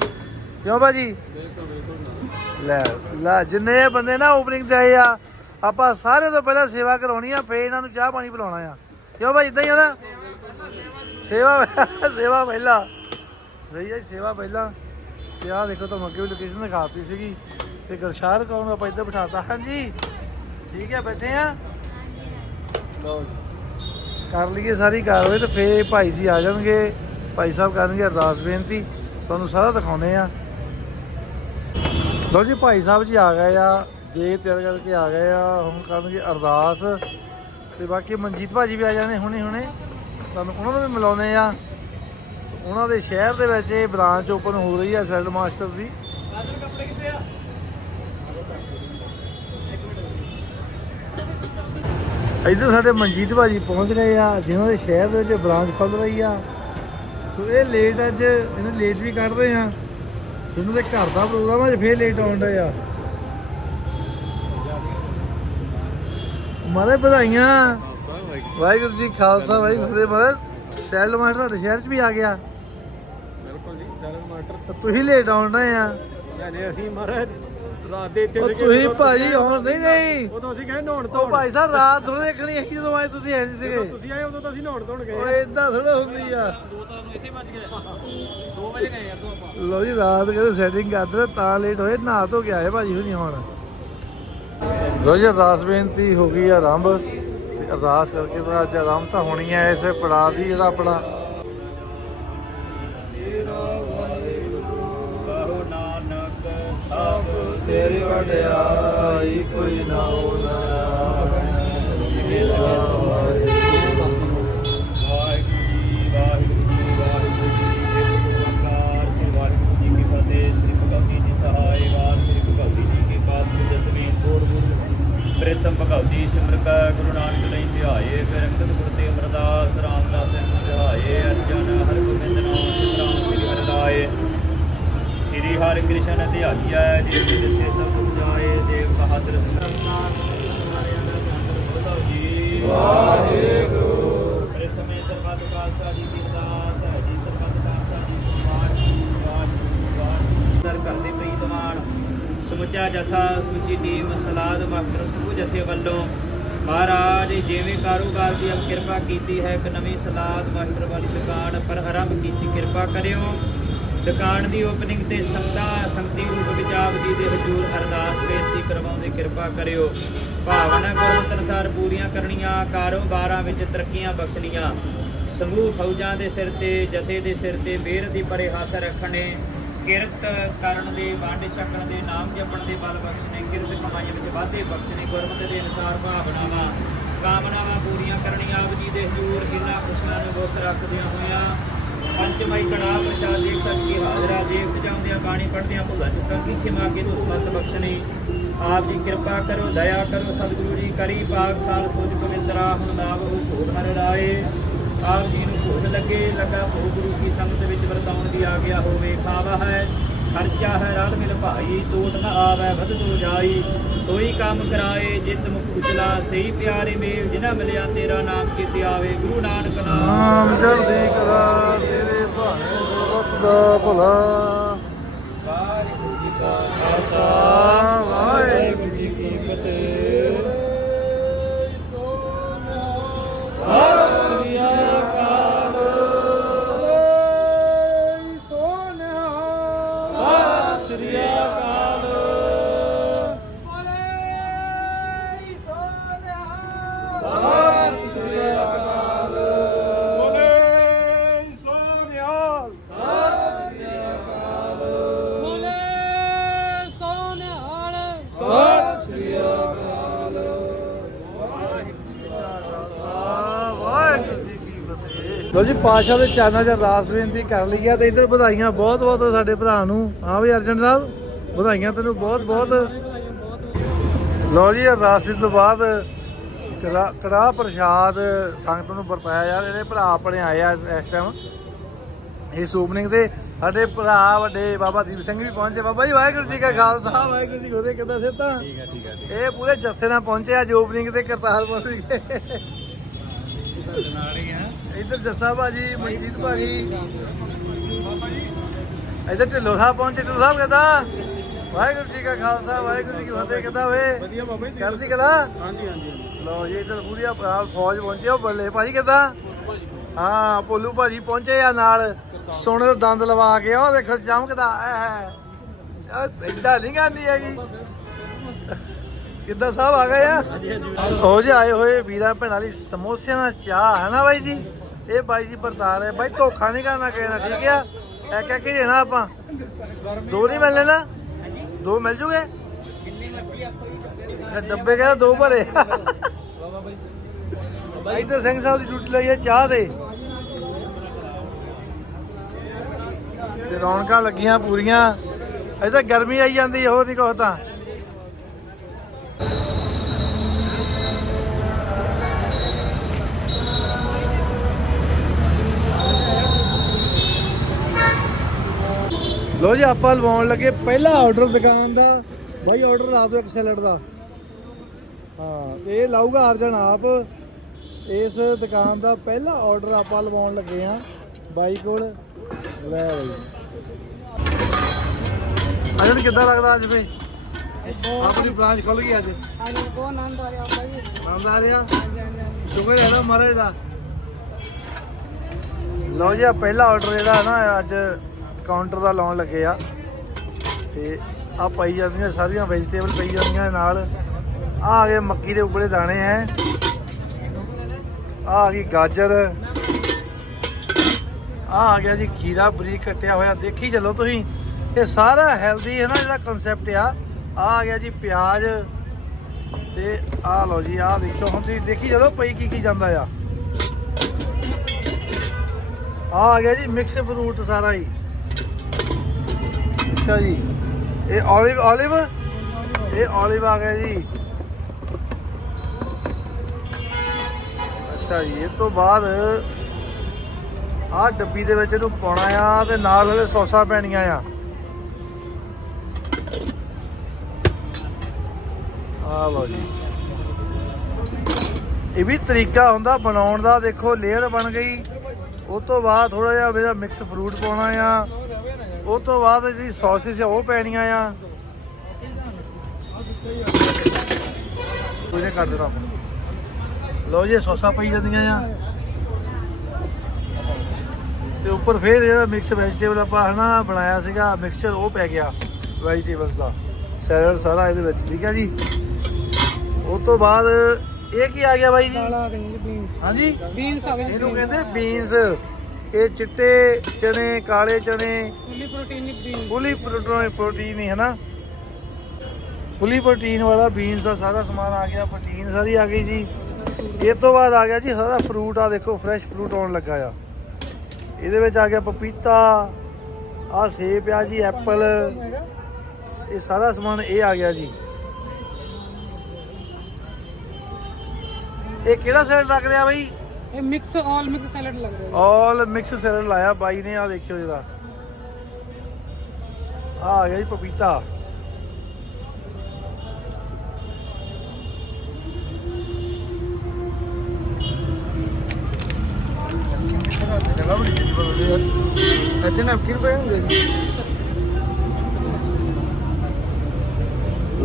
ਕਿਉਂ ਬਾਜੀ ਲੈ ਲੈ ਜਿੰਨੇ ਬੰਦੇ ਨਾ ਓਪਨਿੰਗ ਤੇ ਆਏ ਆ ਆਪਾਂ ਸਾਰੇ ਤੋਂ ਪਹਿਲਾਂ ਸੇਵਾ ਕਰਾਉਣੀ ਆ ਫੇਰ ਇਹਨਾਂ ਨੂੰ ਚਾਹ ਪਾਣੀ ਪਿਲਾਉਣਾ ਆ। ਕਿਉਂ ਭਾਈ ਇਦਾਂ ਹੀ ਆ ਨਾ? ਸੇਵਾ ਸੇਵਾ ਪਹਿਲਾਂ। ਰਹੀ ਹੈ ਸੇਵਾ ਪਹਿਲਾਂ। ਤੇ ਆਹ ਦੇਖੋ ਤੁਹਾਨੂੰ ਅੱਗੇ ਵੀ ਲੋਕੇਸ਼ਨ ਦਿਖਾਤੀ ਸੀਗੀ। ਤੇ ਗਰਸ਼ਾਰ ਕੌਣ ਨੂੰ ਆਪਾਂ ਇੱਧਰ ਬਿਠਾਤਾ। ਹਾਂਜੀ। ਠੀਕ ਹੈ, ਬੈਠੇ ਆ ਲਓ ਜੀ। ਕਰ ਲਈਏ ਸਾਰੀ ਕਾਰਵਾਈ ਤੇ ਫੇਰ ਭਾਈ ਜੀ ਆ ਜਾਣਗੇ। ਭਾਈ ਸਾਹਿਬ ਕਰਨਗੇ ਅਰਦਾਸ ਬੇਨਤੀ। ਤੁਹਾਨੂੰ ਸਾਰਾ ਦਿਖਾਉਨੇ ਆ ਲਓ ਜੀ, ਭਾਈ ਸਾਹਿਬ ਜੀ ਆ ਗਏ ਆ। ਦੇ ਤਿਆਰ ਕਰਕੇ ਆ ਗਏ ਆ। ਹੁਣ ਕਰਨਗੇ ਅਰਦਾਸ। ਤੇ ਬਾਕੀ ਮਨਜੀਤ ਭਾਜੀ ਵੀ ਆ ਜਾਣੇ ਹੁਣੇ ਹੁਣੇ। ਤੁਹਾਨੂੰ ਉਹਨਾਂ ਨੂੰ ਵੀ ਮਿਲਾਉਨੇ ਆ ਉਹਨਾਂ ਦੇ ਸ਼ਹਿਰ ਦੇ ਵਿੱਚ ਇਹ ਬ੍ਰਾਂਚ ਓਪਨ ਹੋ ਰਹੀ ਆ ਸੈਲਡ ਮਾਸਟਰ ਦੀ। ਇੱਧਰ ਸਾਡੇ ਮਨਜੀਤ ਭਾਜੀ ਪਹੁੰਚ ਗਏ ਆ ਜਿਨ੍ਹਾਂ ਦੇ ਸ਼ਹਿਰ ਦੇ ਵਿੱਚ ਬ੍ਰਾਂਚ ਖੁੱਲ ਰਹੀ ਆ। ਸੋ ਇਹ ਲੇਟ ਅੱਜ ਇਹਨੂੰ ਲੇਟ ਵੀ ਕੱਢ ਰਹੇ ਆ। ਇਹਨਾਂ ਦੇ ਘਰ ਦਾ ਪ੍ਰੋਗਰਾਮ ਅੱਜ ਫੇਰ ਲੇਟ ਆਉਣ ਡਿਆ ਆ। ਮਾਰੇ ਵਧਾਈਆਂ। ਵਾਹਿਗੁਰੂ ਜੀ ਖਾਲਸਾ ਵਾਹਿਗੁਰੂ ਫਤਿਹ। ਮਹਾਰਾਜ ਸੈਲ ਮਾਸਟਰ ਤੁਹਾਡੇ ਸ਼ਹਿਰ 'ਚ ਵੀ ਆ ਗਿਆ। ਬਿਲਕੁਲ ਜੀ ਸੈਲਡ ਮਾਸਟਰ। ਤੁਸੀਂ ਲੇਟ ਆਉਣ ਰਹੇ ਆ। ਨਹੀਂ ਅਸੀਂ ਮਹਾਰਾਜ ਰਾਤ ਦੇ ਇੱਥੇ ਉਹ ਸੀਗੇ, ਤੁਸੀਂ ਉਦੋਂ ਭਾਜੀ ਹੁਣ ਨਹੀਂ ਨਹੀਂ। ਉਦੋਂ ਅਸੀਂ ਗਏ ਨਹਾਉਣ ਉਹ ਧੋਣ। ਭਾਈ ਸਾਹਿਬ ਰਾਤ ਥੋੜੇ ਦੇਖਣੀ ਸੀ ਜਦੋਂ ਆਏ ਤੁਸੀਂ ਹੈ ਨਹੀਂ ਜਦੋਂ ਸੀਗੇ। ਤੁਸੀਂ ਆਏ ਉਦੋਂ ਤਾਂ ਅਸੀਂ ਨਹਾਉਣ ਧੋਣ ਗਏ। ਓਏ ਇਦਾਂ ਥੋੜਾ ਹੁੰਦੀ ਆ। ਦੋ ਤਾਂ ਨੂੰ ਇੱਥੇ ਵੱਜ ਗਏ 2 ਵਜੇ ਗਏ ਅੱਗੋਂ ਆਪਾਂ ਲਓ ਜੀ ਰਾਤ ਕਹਿੰਦੇ ਸੈਟਿੰਗ ਕਰਦੇ ਤਾਂ ਲੇਟ ਹੋਏ ਨਹਾ ਧੋ ਕੇ ਆਏ ਭਾਜੀ ਹੁਣੀ ਹੁਣ। ਲਓ ਜੀ ਅਰਦਾਸ ਬੇਨਤੀ ਹੋ ਗਈ ਆ ਆਰੰਭ ਤੇ ਅਰਦਾਸ ਕਰਕੇ ਤਾਂ ਅੱਜ ਆਰੰਭ ਤਾਂ ਹੋਣੀ ਹੈ ਇਸੇ ਪੜਾਅ ਦੀ ਜਿਹੜਾ ਆਪਣਾ। ਨਾਨਕ ਸਭ ਤੇਰੀ ਵਡਿਆਈ ਕੋਈ ਨਾ ਵਾਹਿਗੁਰੂ ਜੀ ਵਾਹਿਗੁਰੂ ਜੀ ਵਾਹਿਗੁਰੂ ਜੀ ਇੱਕ ਓੰਕਾਰ ਸ੍ਰੀ ਵਾਹਿਗੁਰੂ ਜੀ ਕੀ ਫਤਿਹ ਸ੍ਰੀ ਭਗਵਤੀ ਜੀ ਸਹਾਇ ਵਾਰ ਸ੍ਰੀ ਭਗਵਤੀ ਜੀ ਕੀ ਪਾਤਸ਼ਾਹ ਜਸਵੀਂ ਕੋੜ ਪ੍ਰਥਮ ਭਗਵਤੀ ਸਿਮਰਤ ਗੁਰੂ ਨਾਨਕ ਲਈ ਧਿਆਏ ਫਿਰ ਅੰਗਦ ਗੁਰ ਤੇ ਅਮਰਦਾਸ ਰਾਮਦਾਸ ਸਿੰਘ ਸਹਾਏ ਅਰਜਨ ਹਰਗੋਬਿੰਦ ਨਾਮ ਸਿਮਰਨ ਸ੍ਰੀ ਹਰਿਰਾਏ ਸ੍ਰੀ ਹਰਿ ਕ੍ਰਿਸ਼ਨ ਧਿਆਈਆ ਜੀ ਜਿਥੇ ਸਭ ਜਾਏ ਦੇਵ ਬਹਾਦਰ ਸਿਮਰਨ ਜੀ ਵਾਹਿਗੁਰੂ ਪ੍ਰਥਮੇ ਸਰਬੱਤ ਖਾਲਸਾ ਜੀ ਕੀ ਦਾਸ ਹੈ ਜੀ ਸਰਬੱਤ ਖਾਲਸਾ ਜੀ ਕੀ ਵਾਹਿਗੁਰੂ ਵਾਹਿਗੁਰੂ ਵਾਹਿਗੁਰੂ ਦਰ ਕਰਦੇ ਪ੍ਰੀਤਮਾਨ ਸਮੁੱਚਾ ਜਥਾ ਸਮੁੱਚੀ ਟੀਮ ਸਲਾਦ ਮਾਸਟਰ ਸਮੂਹ ਜਥੇ ਵੱਲੋਂ ਮਹਾਰਾਜ ਜਿਵੇਂ ਕਾਰੋਬਾਰ ਦੀ ਆਪ ਕਿਰਪਾ ਕੀਤੀ ਹੈ ਇੱਕ ਨਵੀਂ ਸਲਾਦ ਮਾਸਟਰ ਵਾਲੀ ਦੁਕਾਨ ਪਰ ਆਰੰਭ ਕੀਤੀ ਕਿਰਪਾ ਕਰਿਓ ਦੁਕਾਨ ਦੀ ਓਪਨਿੰਗ ਤੇ ਸੰਗਤਾਂ ਸੰਗਤੀ ਰੂਪ ਵਿੱਚ ਆਪ ਜੀ ਦੇ ਹਜ਼ੂਰ ਅਰਦਾਸ ਬੇਨਤੀ ਕਰਵਾਉਂਦੇ ਕਿਰਪਾ ਕਰਿਓ। ਭਾਵਨਾ ਗੁਰਮਤ ਅਨੁਸਾਰ ਪੂਰੀਆਂ ਕਰਨੀਆਂ, ਕਾਰੋਬਾਰਾਂ ਵਿੱਚ ਤਰੱਕੀਆਂ ਬਖਸ਼ਣੀਆਂ। ਸਮੂਹ ਫੌਜਾਂ ਦੇ ਸਿਰ ਤੇ, ਜਥੇ ਦੇ ਸਿਰ ਤੇ ਬੇਰ ਦੀ ਪਰੇ ਹੱਥ ਰੱਖਣੇ, ਕਿਰਤ ਕਰਨ ਦੇ, ਵੰਡ ਛਕਣ ਦੇ, ਨਾਮ ਜਪਣ ਦੇ ਬਲ ਬਖਸ਼ਣੇ, ਕਿਰਤ ਕਮਾਈਆਂ ਵਿੱਚ ਵਾਧੇ ਬਖਸ਼ਣੇ, ਗੁਰਮਤ ਦੇ ਅਨੁਸਾਰ ਭਾਵਨਾਵਾਂ, ਕਾਮਨਾਵਾਂ ਪੂਰੀਆਂ ਕਰਨੀਆਂ। ਆਪ ਜੀ ਦੇ ਹਜ਼ੂਰ ਜਿਨ੍ਹਾਂ ਖੁਸ਼ੀਆਂ ਨੂੰ ਮੁੱਖ ਰੱਖਦਿਆਂ ਹੋਇਆਂ ਪੰਚਮਈ ਕੜਾ ਪ੍ਰਸ਼ਾਦ ਦੇਖ ਸਕੀ ਹਾਜ਼ਰਾ ਦੇਖ ਸਜਾਉਂਦਿਆਂ ਬਾਣੀ ਪੜ੍ਹਦਿਆਂ ਭੁੱਲਾਂ ਚੁੱਕਾਂ। ਕੀ ਖਿਮਾ ਕੇ ਤੋਂ ਸਮਤ ਬਖਸ਼ਣੀ। ਆਪ ਜੀ ਕਿਰਪਾ ਕਰੋ, ਦਇਆ ਕਰੋ, ਸਤਿਗੁਰੂ ਜੀ ਕਰੀ ਪਾਕ ਸਾਲ ਸੋਚ ਪਵਿੱਤਰਾ ਹੁਣ ਨਾਮ ਉਹ ਭੋਗ ਹਰ ਰਾਏ ਆਪ ਜੀ ਨੂੰ ਭੋਗ ਲੱਗੇ। ਲੱਗਾ ਭੋਗ ਗੁਰੂ ਕੀ ਸੰਗਤ ਵਿੱਚ ਵਰਤਾਉਣ ਦੀ ਆਗਿਆ ਹੋਵੇ। ਖਾਵਾ ਹੈ, ਖਰਚਾ ਹੈ, ਰਾਲ ਮਿਲ ਭਾਈ। ਟੋਟ ਨ ਆਵੈ, ਵਧ ਤੋ ਜਾਈ। ਸੋਈ ਕੰਮ ਕਰਾਏ ਜਿਤ ਮੁਖ ਉਚਲਾ ਸਹੀ ਪਿਆਰੇ ਮੇਲ ਜਿਨਾ ਮਿਲਿਆ ਤੇਰਾ ਨਾਮ ਕੀਤੇ ਆਵੇ। ਗੁਰੂ ਨਾਨਕ ਨਾਮ। ਨਾਮ ਚੜ੍ਹਦੀ ਗੁਰਮਤਿ ਦਾ ਭਲਾ। ਵਾਹਿਗੁਰੂ ਜੀ ਕਾ ਖਾਲਸਾ ਵਾਹਿਗੁਰੂ ਜੀ ਕੀ ਫਤਿਹ। ਲੋ ਜੀ ਪਾਸ਼ਾ ਦੇ ਚੈਨਲ 'ਚ ਅਰਦਾਸ ਬੇਨਤੀ ਕਰ ਲਈ ਆ ਤੇ ਇੱਧਰ ਵਧਾਈਆਂ ਬਹੁਤ ਬਹੁਤ ਸਾਡੇ ਭਰਾ ਨੂੰ। ਹਾਂ ਵੀ ਅਰਜਨ ਸਾਹਿਬ ਵਧਾਈਆਂ ਤੈਨੂੰ ਬਹੁਤ ਬਹੁਤ। ਲੋ ਜੀ ਬੇਨਤੀ ਤੋਂ ਬਾਅਦ ਕੜਾ ਪ੍ਰਸ਼ਾਦ ਸੰਗਤ ਨੂੰ ਵਰਤਾਇਆ ਯਾਰ ਇਹਦੇ ਭਰਾ ਆਪਣੇ ਆਏ ਆ ਇਸ ਟਾਈਮ ਇਸ ਓਪਨਿੰਗ ਤੇ ਸਾਡੇ ਭਰਾ ਵੱਡੇ ਬਾਬਾ ਦੀਪ ਸਿੰਘ ਵੀ ਪਹੁੰਚੇ। ਬਾਬਾ ਜੀ ਵਾਹਿਗੁਰੂ ਜੀ ਕਾ ਖਾਲਸਾ ਵਾਹਿਗੁਰੂ ਜੀ ਫਤਿਹ ਕਿੱਦਾਂ ਸਿੱਧਾ ਠੀਕ ਹੈ ਠੀਕ ਹੈ ਇਹ ਪੂਰੇ ਜੱਥੇ ਨਾਲ ਪਹੁੰਚੇ ਅੱਜ ਓਪਨਿੰਗ ਤੇ ਕਰਤਾਰਪੁਰ ਵੀ ਇੱਧਰ ਜੱਸਾ ਭਾਜੀ ਮਨਜੀਤ ਭਾਜੀ। ਇੱਧਰ ਢਿੱਲੋਂ ਸਾਹਿਬ ਪਹੁੰਚੇ ਢਿੱਲੋਂ ਸਾਹਿਬ ਕਿੱਦਾਂ? ਵਾਹਿਗੁਰੂ ਜੀ ਕਾ ਖਾਲਸਾ ਵਾਹਿਗੁਰੂ ਜੀ ਕੀ ਫਤਿਹ ਕਿੱਦਾਂ ਵੇ? ਵਧੀਆ ਬਾਬਾ ਜੀ ਚੜ੍ਹਦੀ ਕਲਾ? ਹਾਂਜੀ ਹਾਂਜੀ ਲਓ ਜੀ ਇੱਧਰ ਪੂਰੀ ਆਪਣਾ ਫੌਜ ਪਹੁੰਚੇ ਉਹ ਬੱਲੇ ਭਾਜੀ ਕਿੱਦਾਂ? ਹਾਂ ਭੋਲੂ ਭਾਜੀ ਪਹੁੰਚੇ ਆ ਨਾਲ। ਸੋਨੇ ਦਾ ਦੰਦ ਲਵਾ ਕੇ ਉਹ ਦੇਖੋ ਚਮਕਦਾ ਐ ਇਦਾਂ ਨਹੀਂ ਗਾਂਦੀ ਹੈਗੀ। ਕਿੱਦਾਂ ਸਾਹਿਬ ਆ ਗਏ ਆ? ਉਹ ਜੇ ਆਏ ਹੋਏ ਵੀਰਾਂ ਭੈਣਾਂ ਲਈ ਸਮੋਸਿਆਂ ਨਾਲ ਚਾਹ ਹੈ ਨਾ ਬਾਈ ਜੀ? ਇਹ ਬਾਈ ਜੀ ਵਰਤਾਰ ਹੈ। ਬਾਈ ਧੋਖਾ ਨਹੀਂ ਕਰਨਾ ਕਿਸੇ ਠੀਕ ਆ? ਇੱਕ ਇੱਕ ਹੀ ਦੇਣਾ ਆਪਾਂ। ਦੋ ਨਹੀਂ ਮਿਲਨੇ ਨਾ? ਦੋ ਮਿਲ ਜੂਗੇ? ਇਹ ਡੱਬੇ ਕਹਿੰਦਾ ਦੋ ਭਰੇ। ਇੱਧਰ ਸਿੰਘ ਸਾਹਿਬ ਦੀ ਡਿਊਟੀ ਲਈ ਹੈ ਚਾਹ ਦੇ। ਤੇ ਰੌਣਕਾਂ ਲੱਗੀਆਂ ਪੂਰੀਆਂ। ਇੱਧਰ ਗਰਮੀ ਆਈ ਜਾਂਦੀ ਹੈ, ਹੋਰ ਨਹੀਂ ਕੁਛ ਤਾਂ। ਲੋ ਜੀ ਆਪਾਂ ਲਵਾਉਣ ਲੱਗੇ ਪਹਿਲਾ ਆਰਡਰ ਦੁਕਾਨ ਦਾ। ਬਾਈ ਆਰਡਰ ਦਿਓ ਇੱਕ ਸੈਲਡ ਦਾ। ਹਾਂ ਇਹ ਲਾਊਗਾ ਅਰਜਨ ਆਪ। ਇਸ ਦੁਕਾਨ ਦਾ ਪਹਿਲਾ ਆਰਡਰ ਆਪਾਂ ਲਵਾਉਣ ਲੱਗੇ ਆ ਬਾਈ ਕੋਲ। ਲੈ ਬਈ ਅਜਨ ਕਿੱਦਾਂ ਲੱਗਦਾ ਅੱਜ ਫੇ ਆਪਣੀ ਬ੍ਰਾਂਚ ਖੁੱਲ ਗਈ ਅੱਜ? ਅੱਜ ਬਹੁਤ ਆਨੰਦ ਆ ਰਿਹਾ ਬਾਈ ਆਨੰਦ ਆ ਰਿਹਾ? ਸ਼ੁਕਰ ਹੈ ਨਾ ਮਹਾਰਾਜ ਦਾ। ਲਓ ਜੀ ਪਹਿਲਾ ਆਰਡਰ ਜਿਹੜਾ ਨਾ ਅੱਜ ਕਾਊਂਟਰ ਦਾ ਲਾਉਣ ਲੱਗੇ ਆ। ਤੇ ਆ ਪਾਈ ਜਾਂਦੀਆਂ, ਸਾਰੀਆਂ ਵੈਜੀਟੇਬਲ ਪਈ ਜਾਂਦੀਆਂ ਨਾਲ। ਆ ਆ ਗਏ ਮੱਕੀ ਦੇ ਉਬਲੇ ਦਾਣੇ ਹੈ। ਆ ਆ ਗਈ ਗਾਜਰ। ਆ ਆ ਗਿਆ ਜੀ ਖੀਰਾ ਬਰੀਕ ਕੱਟਿਆ ਹੋਇਆ। ਦੇਖੀ ਚੱਲੋ ਤੁਸੀਂ, ਇਹ ਸਾਰਾ ਹੈਲਦੀ ਹੈ ਨਾ ਜਿਹੜਾ ਕਨਸੈਪਟ ਆ। ਆ ਆ ਗਿਆ ਜੀ ਪਿਆਜ਼। ਤੇ ਆ ਲਓ ਜੀ, ਆ ਦੇਖੋ, ਹੁਣ ਤੁਸੀਂ ਦੇਖੀ ਚਲੋ ਪਈ ਕੀ ਕੀ ਜਾਂਦਾ ਆ। ਆ ਆ ਗਿਆ ਜੀ ਮਿਕਸ ਫਰੂਟ ਸਾਰਾ ਹੀ। ਅੱਛਾ ਜੀ। ਇਹ olive olive? ਇਹ olive ਆ ਗਿਆ ਜੀ। ਅੱਛਾ ਜੀ, ਇਹ ਤੋਂ ਬਾਅਦ ਆ ਡੱਬੀ ਦੇ ਵਿੱਚ ਇਹਨੂੰ ਪਾਉਣਾ ਆ ਤੇ ਨਾਲ ਹਲੇ ਸੌਸਾਂ ਪੈਣੀਆਂ ਆ। ਆ ਲਓ ਜੀ। ਇਹ ਵੀ ਤਰੀਕਾ ਹੁੰਦਾ ਬਣਾਉਣ ਦਾ। ਦੇਖੋ ਲੇਅਰ ਬਣ ਗਈ। ਉਹ ਤੋਂ ਬਾਅਦ ਥੋੜਾ ਜਿਹਾ ਮਿਕਸ ਫਰੂਟ ਪਾਉਣਾ ਆ। ਉਹ ਤੋਂ ਬਾਅਦ ਜਿਹੜੀ ਸੌਸਿਸ ਆ ਉਹ ਪੈਣੀਆਂ ਆ। ਕੋਈ ਨੇ ਕਰ ਦੇਣਾ ਲਓ ਜੀ ਸੌਸਾਂ ਪਈ ਜਾਂਦੀਆਂ ਆ। ਤੇ ਉੱਪਰ ਫੇਰ ਜਿਹੜਾ ਮਿਕਸ ਵੈਜੀਟੇਬਲ ਆਪਾਂ ਹਨਾ ਬਣਾਇਆ ਸੀਗਾ ਮਿਕਸਚਰ ਉਹ ਪੈ ਗਿਆ ਵੈਜੀਟੇਬਲਸ ਦਾ। ਸੈਲਡ ਸਾਰਾ ਇਹਦੇ ਵਿੱਚ ਠੀਕ ਹੈ ਜੀ? ਉਸ ਤੋਂ ਬਾਅਦ ਇਹ ਕੀ ਆ ਗਿਆ ਬਾਈ ਜੀ? ਆ ਹਾਂਜੀ? ਬੀਨਸ ਆ ਗਏ। ਇਹਨੂੰ ਕਹਿੰਦੇ ਬੀਨਸ ਇਹ ਚਿੱਟੇ ਚਨੇ ਕਾਲੇ ਚਨੇ। Fully proteinic beans fully protein protein ਹੀ ਹੈ ਨਾ ਫੁੱਲੀ ਪ੍ਰੋਟੀਨ ਵਾਲਾ ਬੀਨਸ ਦਾ ਸਾਰਾ ਸਮਾਨ ਆ ਗਿਆ ਪ੍ਰੋਟੀਨ ਸਾਰੀ ਆ ਗਈ ਜੀ। ਇਹ ਤੋਂ ਬਾਅਦ ਆ ਗਿਆ ਜੀ ਸਾਰਾ ਫਰੂਟ ਆ ਦੇਖੋ ਫਰੈਸ਼ ਫਰੂਟ ਆਉਣ ਲੱਗਾ ਆ। ਇਹਦੇ ਵਿੱਚ ਆ ਗਿਆ ਪਪੀਤਾ ਆ ਸੇਬ ਆ ਜੀ ਐਪਲ। ਇਹ ਸਾਰਾ ਸਮਾਨ ਇਹ ਆ ਗਿਆ ਜੀ। ਇਹ ਕਿਹੜਾ ਸੈਲਡ ਲੱਗ ਰਿਹਾ ਬਈ? ਇਹ ਮਿਕਸ ਆਲ ਮਿਕਸ ਸੈਲਡ ਲੱਗ ਰਿਹਾ ਆਲ ਮਿਕਸ ਸੈਲਡ ਲਾਇਆ, ਬਾਈ ਨੇ ਆ ਦੇਖਿਓ ਇਹਦਾ। ਆ ਆ ਗਿਆ ਜੀ ਪਪੀਤਾ। ਇੱਥੇ ਨੈਪਕਿਨ ਪਏ ਹੁੰਦੇ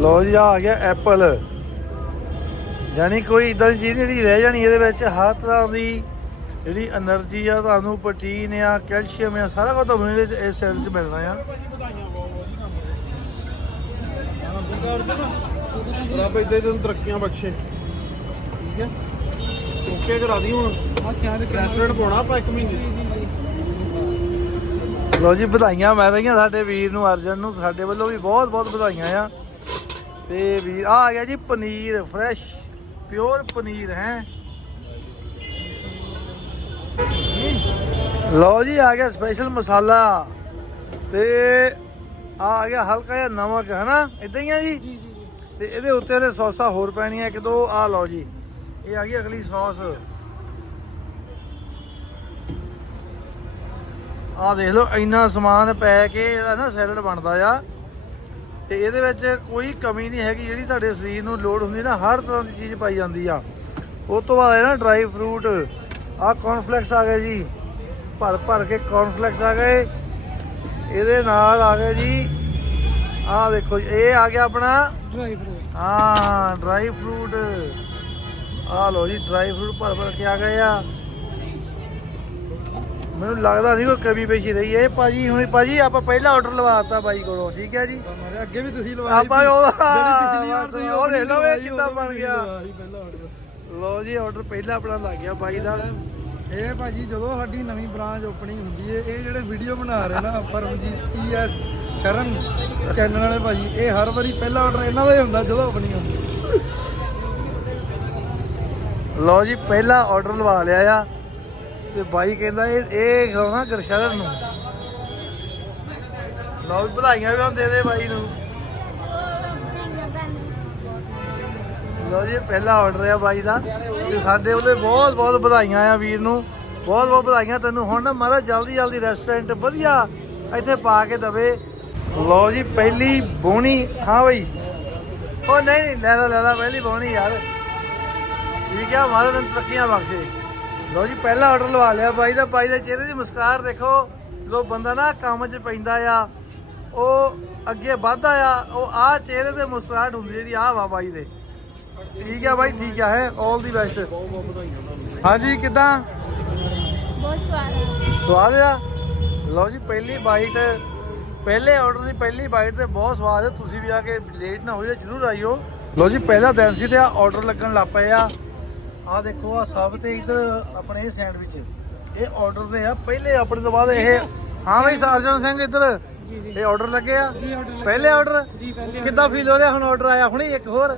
ਲੋ ਜੀ ਆ ਗਿਆ ਐਪਲ। ਯਾਨੀ ਕੋਈ ਇਦਾਂ ਦੀ ਚੀਜ਼ ਨਹੀਂ ਜਿਹੜੀ ਰਹਿ ਜਾਣੀ ਇਹਦੇ ਵਿੱਚ ਹਰ ਤਰ੍ਹਾਂ ਦੀ ਜਿਹੜੀ એનર્ਜੀ ਆ ਤੁਹਾਨੂੰ ਪ੍ਰੋਟੀਨ ਆ ਕੈਲਸ਼ੀਅਮ ਆ ਸਾਰਾ ਕੁਝ ਤੁਹਾਨੂੰ ਇਹਦੇ ਵਿੱਚ ਇਸ ਸੈੱਲ 'ਚ ਮਿਲਣਾ ਆ। ਲੋ ਜੀ ਵਧਾਈਆਂ ਮੈਂ ਰਹੀਆਂ ਸਾਡੇ ਵੀਰ ਨੂੰ ਅਰਜਨ ਨੂੰ ਸਾਡੇ ਵੱਲੋਂ ਵੀ ਬਹੁਤ ਬਹੁਤ ਵਧਾਈਆਂ ਆ। ਤੇ ਵੀਰ ਆ ਆ ਗਿਆ ਜੀ ਪਨੀਰ ਫਰੈਸ਼ ਪਿਓਰ ਪਨੀਰ ਹੈ ਲਓ ਜੀ ਆ ਗਿਆ ਸਪੈਸ਼ਲ ਮਸਾਲਾ ਤੇ ਆ ਆ ਗਿਆ ਹਲਕਾ ਜਿਹਾ ਨਮਕ ਹਨਾ ਇਦਾਂ ਹੀ ਆ ਜੀ ਤੇ ਇਹਦੇ ਉੱਤੇ ਹਲੇ ਸੌਸਾਂ ਹੋਰ ਪੈਣੀਆਂ ਇੱਕ ਦੋ ਆ ਲਓ ਜੀ ਇਹ ਆ ਗਈ ਅਗਲੀ ਸੌਸ ਆ ਦੇਖ ਲਓ ਇੰਨਾ ਸਮਾਨ ਪੈ ਕੇ ਜਿਹੜਾ ਨਾ ਸੈਲਡ ਬਣਦਾ ਆ ਤੇ ਇਹਦੇ ਵਿੱਚ ਕੋਈ ਕਮੀ ਨਹੀਂ ਹੈਗੀ ਜਿਹੜੀ ਤੁਹਾਡੇ ਸਰੀਰ ਨੂੰ ਲੋੜ ਹੁੰਦੀ ਨਾ ਹਰ ਤਰ੍ਹਾਂ ਦੀ ਚੀਜ਼ ਪਾਈ ਜਾਂਦੀ ਆ। ਉਸ ਤੋਂ ਬਾਅਦ ਇਹ ਨਾ ਡਰਾਈ ਫਰੂਟ ਆ ਕੌਰਨਫਲੈਕਸ ਆ ਗਏ ਜੀ। ਭਰ ਭਰ ਕੇ ਕੌਰਨਫਲੈਕਸ ਆ ਗਏ। ਇਹਦੇ ਨਾਲ ਆ ਗਏ ਜੀ ਆ ਦੇਖੋ ਜੀ, ਇਹ ਆ ਗਿਆ ਆਪਣਾ ਡਰਾਈ ਫਰੂਟ ਹਾਂ ਡਰਾਈ ਫਰੂਟ ਆ ਲੋ ਜੀ ਡਰਾਈ ਫਰੂਟ ਭਰ ਭਰ ਕੇ ਆ ਗਏ ਆ। ਮੈਨੂੰ ਲੱਗਦਾ ਨਹੀਂ ਕੋਈ ਕਮੀ ਪੇਸ਼ੀ ਰਹੀ ਹੈ। ਭਾਜੀ ਹੁਣ ਭਾਜੀ ਆਪਾਂ ਪਹਿਲਾ ਆਰਡਰ ਲਵਾਤਾ ਬਾਈ ਕੋਲੋਂ ਠੀਕ ਹੈ ਜੀ? ਮਾਰੇ ਅੱਗੇ ਵੀ ਤੁਸੀਂ ਲਵਾਇਆ ਆਪਾਂ ਜਿਹੜੀ ਪਿਛਲੀ ਵਾਰ ਤੁਸੀਂ ਉਹ ਦੇਖ ਲਓ ਇਹ ਕਿੱਦਾਂ ਬਣ ਗਿਆ। ਲੋ ਜੀ ਆਰਡਰ ਪਹਿਲਾ ਆਪਣਾ ਲੱਗ ਗਿਆ ਬਾਈ ਦਾ। ਇਹ ਭਾਜੀ ਜਦੋਂ ਸਾਡੀ ਨਵੀਂ ਬ੍ਰਾਂਚ ਓਪਨਿੰਗ ਹੁੰਦੀ ਹੈ ਇਹ ਜਿਹੜੇ ਵੀਡੀਓ ਬਣਾ ਰਹੇ ਨਾ ਪਰਮਜੀਤ ਈਐਸ ਸ਼ਰਨ ਚੈਨਲ ਵਾਲੇ ਭਾਜੀ ਇਹ ਹਰ ਵਾਰੀ ਪਹਿਲਾ ਆਰਡਰ ਇਹਨਾਂ ਦਾ ਹੀ ਹੁੰਦਾ ਜਦੋਂ ਓਪਨਿੰਗ ਹੁੰਦੀ। ਲੋ ਜੀ ਪਹਿਲਾ ਆਰਡਰ ਲਵਾ ਲਿਆ ਆ। ਤੇ ਬਾਈ ਕਹਿੰਦਾ ਇਹ ਇਹ ਖਵਾਉਣਾ ਗਰਸ਼ਰਨ ਨੂੰ। ਲਓ ਵੀ ਵਧਾਈਆਂ ਵੀ ਹੁਣ ਦੇ ਦੇ ਬਾਈ ਨੂੰ। ਲਓ ਜੀ, ਇਹ ਪਹਿਲਾ ਆਰਡਰ ਆ ਬਾਈ ਦਾ। ਤੇ ਸਾਡੇ ਵੱਲੋਂ ਬਹੁਤ ਬਹੁਤ ਵਧਾਈਆਂ ਆ ਵੀਰ ਨੂੰ। ਬਹੁਤ ਬਹੁਤ ਵਧਾਈਆਂ ਤੈਨੂੰ। ਹੁਣ ਨਾ ਮਹਾਰਾਜ ਜਲਦੀ ਜਲਦੀ ਰੈਸਟੋਰੈਂਟ ਵਧੀਆ ਇੱਥੇ ਪਾ ਕੇ ਦਵੇ। ਲਓ ਜੀ, ਪਹਿਲੀ ਬੋਣੀ। ਹਾਂ ਬਈ। ਉਹ ਨਹੀਂ, ਲੈ ਲੈ ਲੈ ਲੈ, ਪਹਿਲੀ ਬੋਣੀ ਯਾਰ। ਠੀਕ ਆ, ਮਹਾਰਾਜ ਤੈਨੂੰ ਤਰੱਕੀਆਂ ਬਖਸ਼ੇ। ਲਓ ਜੀ ਪਹਿਲਾ ਆਰਡਰ ਲਵਾ ਲਿਆ ਬਾਈ ਦਾ। ਬਾਈ ਦੇ ਚਿਹਰੇ ਦੀ ਮੁਸਕਾਰ ਦੇਖੋ। ਲੋ ਬੰਦਾ ਨਾ ਕੰਮ 'ਚ ਪੈਂਦਾ ਆ। ਉਹ ਅੱਗੇ ਵੱਧਦਾ ਆ। ਉਹ ਆ ਚਿਹਰੇ ਤੇ ਮੁਸਕਰਾਹਟ ਹੁੰਦੀ ਜਿਹੜੀ ਆ ਵਾ ਬਾਈ ਦੇ। ਠੀਕ ਆ ਬਾਈ ਠੀਕ ਆ ਹੈ? 올 ਦੀ ਬੈਸਟ ਹਾਂਜੀ ਕਿਦਾਂ? ਬਹੁਤ ਸਵਾਦ ਹੈ ਸਵਾਦ ਆ? ਲਓ ਜੀ ਪਹਿਲੀ ਬਾਈਟ ਪਹਿਲੇ ਆਰਡਰ ਦੀ ਪਹਿਲੀ ਬਾਈਟ ਤੇ ਬਹੁਤ ਸਵਾਦ ਹੈ ਤੁਸੀਂ ਵੀ ਆ ਕੇ ਲੇਟ ਨਾ ਹੋਈਓ ਜਰੂਰ ਆਇਓ ਲਓ ਜੀ ਪਹਿਲਾ ਦਿਨ ਸੀ ਤੇ ਆ ਆਰਡਰ ਲੱਗਣ ਲੱਗ ਪਏ ਆ। ਆ ਦੇਖੋ ਆ ਸਭ ਤੇ ਇਧਰ ਆਪਣੇ ਸੈਂਡਵਿਚ ਇਹ ਆਰਡਰ ਦੇ ਆ। ਪਹਿਲੇ ਆਪਣੇ ਤੋਂ ਬਾਅਦ ਇਹ ਹਾਂ ਬਈ ਸਰਜਨ ਸਿੰਘ ਇਧਰ। ਇਹ ਆਰਡਰ ਲੱਗੇ ਆ। ਪਹਿਲੇ ਆਰਡਰ ਕਿੱਦਾਂ ਫੀਲ ਹੋ ਰਿਹਾ? ਹੁਣ ਆਰਡਰ ਆਇਆ ਹੁਣੇ ਇੱਕ ਹੋਰ?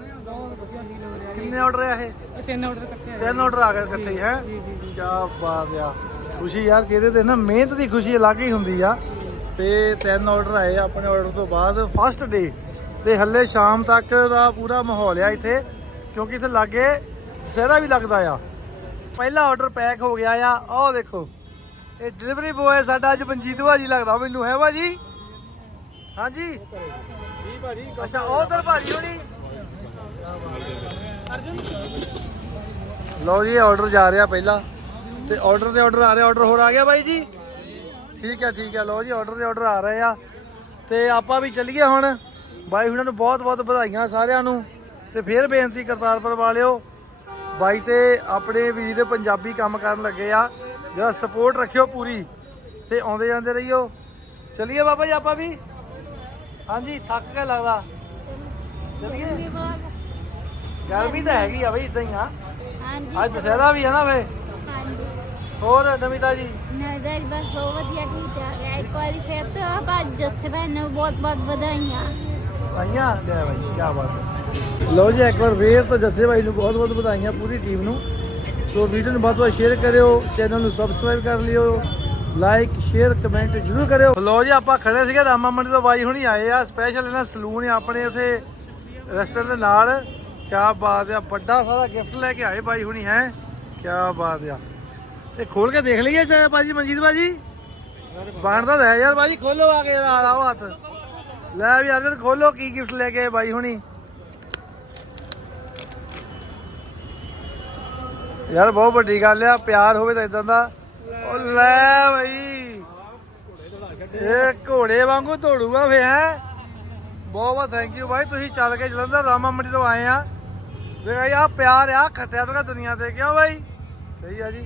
ਕਿੰਨੇ ਆਰਡਰ ਆ ਇਹ? ਤਿੰਨ ਆਰਡਰ ਇਕੱਠੇ ਤਿੰਨ ਆਰਡਰ ਆ ਗਏ ਇਕੱਠੇ ਹੈ ਕੀ ਬਾਤ ਆ। ਖੁਸ਼ੀ ਯਾਰ ਜਿਹਦੇ ਤੇ ਨਾ ਮਿਹਨਤ ਦੀ ਖੁਸ਼ੀ ਅਲੱਗ ਹੀ ਹੁੰਦੀ ਆ। ਤੇ ਤਿੰਨ ਆਰਡਰ ਆਏ ਆਪਣੇ ਆਰਡਰ ਤੋਂ ਬਾਅਦ। ਫਸਟ ਡੇ ਤੇ ਹੱਲੇ ਸ਼ਾਮ ਤੱਕ ਦਾ ਪੂਰਾ ਮਾਹੌਲ ਆ ਇੱਥੇ। ਕਿਉਂਕਿ ਇੱਥੇ ਲਾਗੇ ਸਿਹਰਾ ਵੀ ਲੱਗਦਾ ਆ। ਪਹਿਲਾ ਆਰਡਰ ਪੈਕ ਹੋ ਗਿਆ ਆ। ਆਹ ਦੇਖੋ। ਇਹ ਡਿਲੀਵਰੀ ਬੋਏ ਸਾਡਾ ਅੱਜ ਮਨਜੀਤ ਭਾਜੀ ਲੱਗਦਾ ਮੈਨੂੰ, ਹੈ ਭਾਜੀ? ਹਾਂਜੀ? ਜੀ ਭਾਜੀ ਅੱਛਾ ਉਧਰ ਭਾਜੀ ਹੋਣੀ। ਲਓ ਜੀ ਆਰਡਰ ਜਾ ਰਿਹਾ ਪਹਿਲਾ। ਤੇ ਆਰਡਰ ਦੇ ਆਰਡਰ ਆ ਰਿਹਾ ਆਰਡਰ ਹੋਰ ਆ ਗਿਆ ਬਾਈ ਜੀ? ਠੀਕ ਹੈ ਠੀਕ ਹੈ ਲਓ ਜੀ ਆਰਡਰ ਦੇ ਆਰਡਰ ਆ ਰਹੇ ਆ। ਤੇ ਆਪਾਂ ਵੀ ਚੱਲੀਏ ਹੁਣ। ਬਾਈ ਹੁਣਾਂ ਨੂੰ ਬਹੁਤ ਬਹੁਤ ਵਧਾਈਆਂ ਸਾਰਿਆਂ ਨੂੰ। ਤੇ ਫੇਰ ਬੇਨਤੀ ਕਰਤਾਰਪੁਰ ਵਾਲਿਓ ਬਾਈ ਤੇ ਆਪਣੇ ਵੀਰ ਪੰਜਾਬੀ ਕੰਮ ਕਰਨ ਲੱਗੇ ਆ। ਜਿਹੜਾ ਸਪੋਰਟ ਰੱਖਿਓ ਪੂਰੀ ਤੇ ਆਉਂਦੇ ਜਾਂਦੇ ਰਹੀਓ। ਚੱਲੀਏ ਬਾਬਾ ਜੀ ਆਪਾਂ ਵੀ? ਹਾਂਜੀ ਥੱਕ ਕੇ ਲੱਗਦਾ। ਚੱਲੀਏ? ਗਰਮੀ ਤਾਂ ਹੈਗੀ ਆ ਬਈ ਇਦਾਂ ਹੀ ਆ। ਹਾਂਜੀ। ਅੱਜ ਦੁਸਹਿਰਾ ਵੀ ਆ ਨਾ ਵੇ ਹਾਂਜੀ। ਹੋਰ ਨਮਿਤਾ ਜੀ? ਨਜ਼ਰ ਬਸ ਬਹੁਤ ਵਧੀਆ ਠੀਕ ਆ। ਗਿਆ ਇੱਕ ਵਾਰੀ ਫਿਰ ਤੋਂ ਆਪਾਂ ਜੱਸੇ ਭਾਈ ਨੂੰ ਬਹੁਤ ਬਹੁਤ ਵਧਾਈਆਂ। ਆਈਆਂ ਲੈ ਬਾਈ ਕੀ ਬਾਤ ਹੈ। ਲਓ ਜੀ, ਇੱਕ ਵਾਰ ਫੇਰ ਤੋਂ ਜੱਸੇ ਭਾਈ ਨੂੰ ਬਹੁਤ ਬਹੁਤ ਵਧਾਈਆਂ ਪੂਰੀ ਟੀਮ ਨੂੰ। ਸੋ ਵੀਡੀਓ ਨੂੰ ਬਹੁਤ ਬਹੁਤ ਸ਼ੇਅਰ ਕਰਿਓ, ਚੈਨਲ ਨੂੰ ਸਬਸਕ੍ਰਾਈਬ ਕਰ ਲਿਓ ਲਾਈਕ ਸ਼ੇਅਰ ਕਮੈਂਟ ਜ਼ਰੂਰ ਕਰਿਓ। ਲਓ ਜੀ, ਆਪਾਂ ਖੜੇ ਸੀਗੇ ਰਾਮਾ ਮੰਡੀ ਤੋਂ, ਬਾਈ ਹੁਣੀ ਆਏ ਆ। ਸਪੈਸ਼ਲ ਇਹਨਾਂ ਸਲੂਨ ਆ ਆਪਣੇ ਉਥੇ ਰੈਸਟੋਰੈਂਟ ਦੇ ਨਾਲ। ਕੀ ਬਾਤ ਆ, ਵੱਡਾ ਸਾਰਾ ਗਿਫਟ ਲੈ ਕੇ ਆਏ ਬਾਈ ਹੁਣੀ, ਹੈ? ਕੀ ਬਾਤ ਆ। ਇਹ ਖੋਲ ਕੇ ਦੇਖ ਲਈਏ ਚਾਹੇ ਬਾਜੀ ਮਨਜੀਤ ਬਾਜੀ ਬਣਦਾ ਤਾਂ ਹੈ ਯਾਰ ਬਾਜੀ ਖੋਲੋ ਆ ਕੇ ਆਓ ਹੱਥ ਲੈ ਵੀ ਅਰਜਨ ਖੋਲੋ ਕੀ ਗਿਫਟ ਲੈ ਕੇ ਆਏ ਬਾਈ ਹੁਣੀ। ਯਾਰ ਬਹੁਤ ਵੱਡੀ ਗੱਲ ਆ, ਪਿਆਰ ਹੋਵੇ ਤਾਂ ਇਦਾਂ ਦਾ। ਉਹ ਲੈ ਬਈ। ਇਹ ਘੋੜੇ ਵਾਂਗੂ ਦੌੜੂਗਾ ਫੇ ਹੈ। ਬਹੁਤ ਬਹੁਤ ਥੈਂਕ ਯੂ ਬਾਈ, ਤੁਸੀਂ ਚੱਲ ਕੇ ਜਲੰਧਰ ਰਾਮਾ ਮੰਡੀ ਤੋਂ ਆਏ ਆ। ਦੇਖਾ ਯਾ ਪਿਆਰ ਆ, ਖੱਤਿਆ ਤੋਂ ਦੁਨੀਆ ਤੇ, ਕਿਉਂ ਬਾਈ? ਸਹੀ ਆ ਜੀ।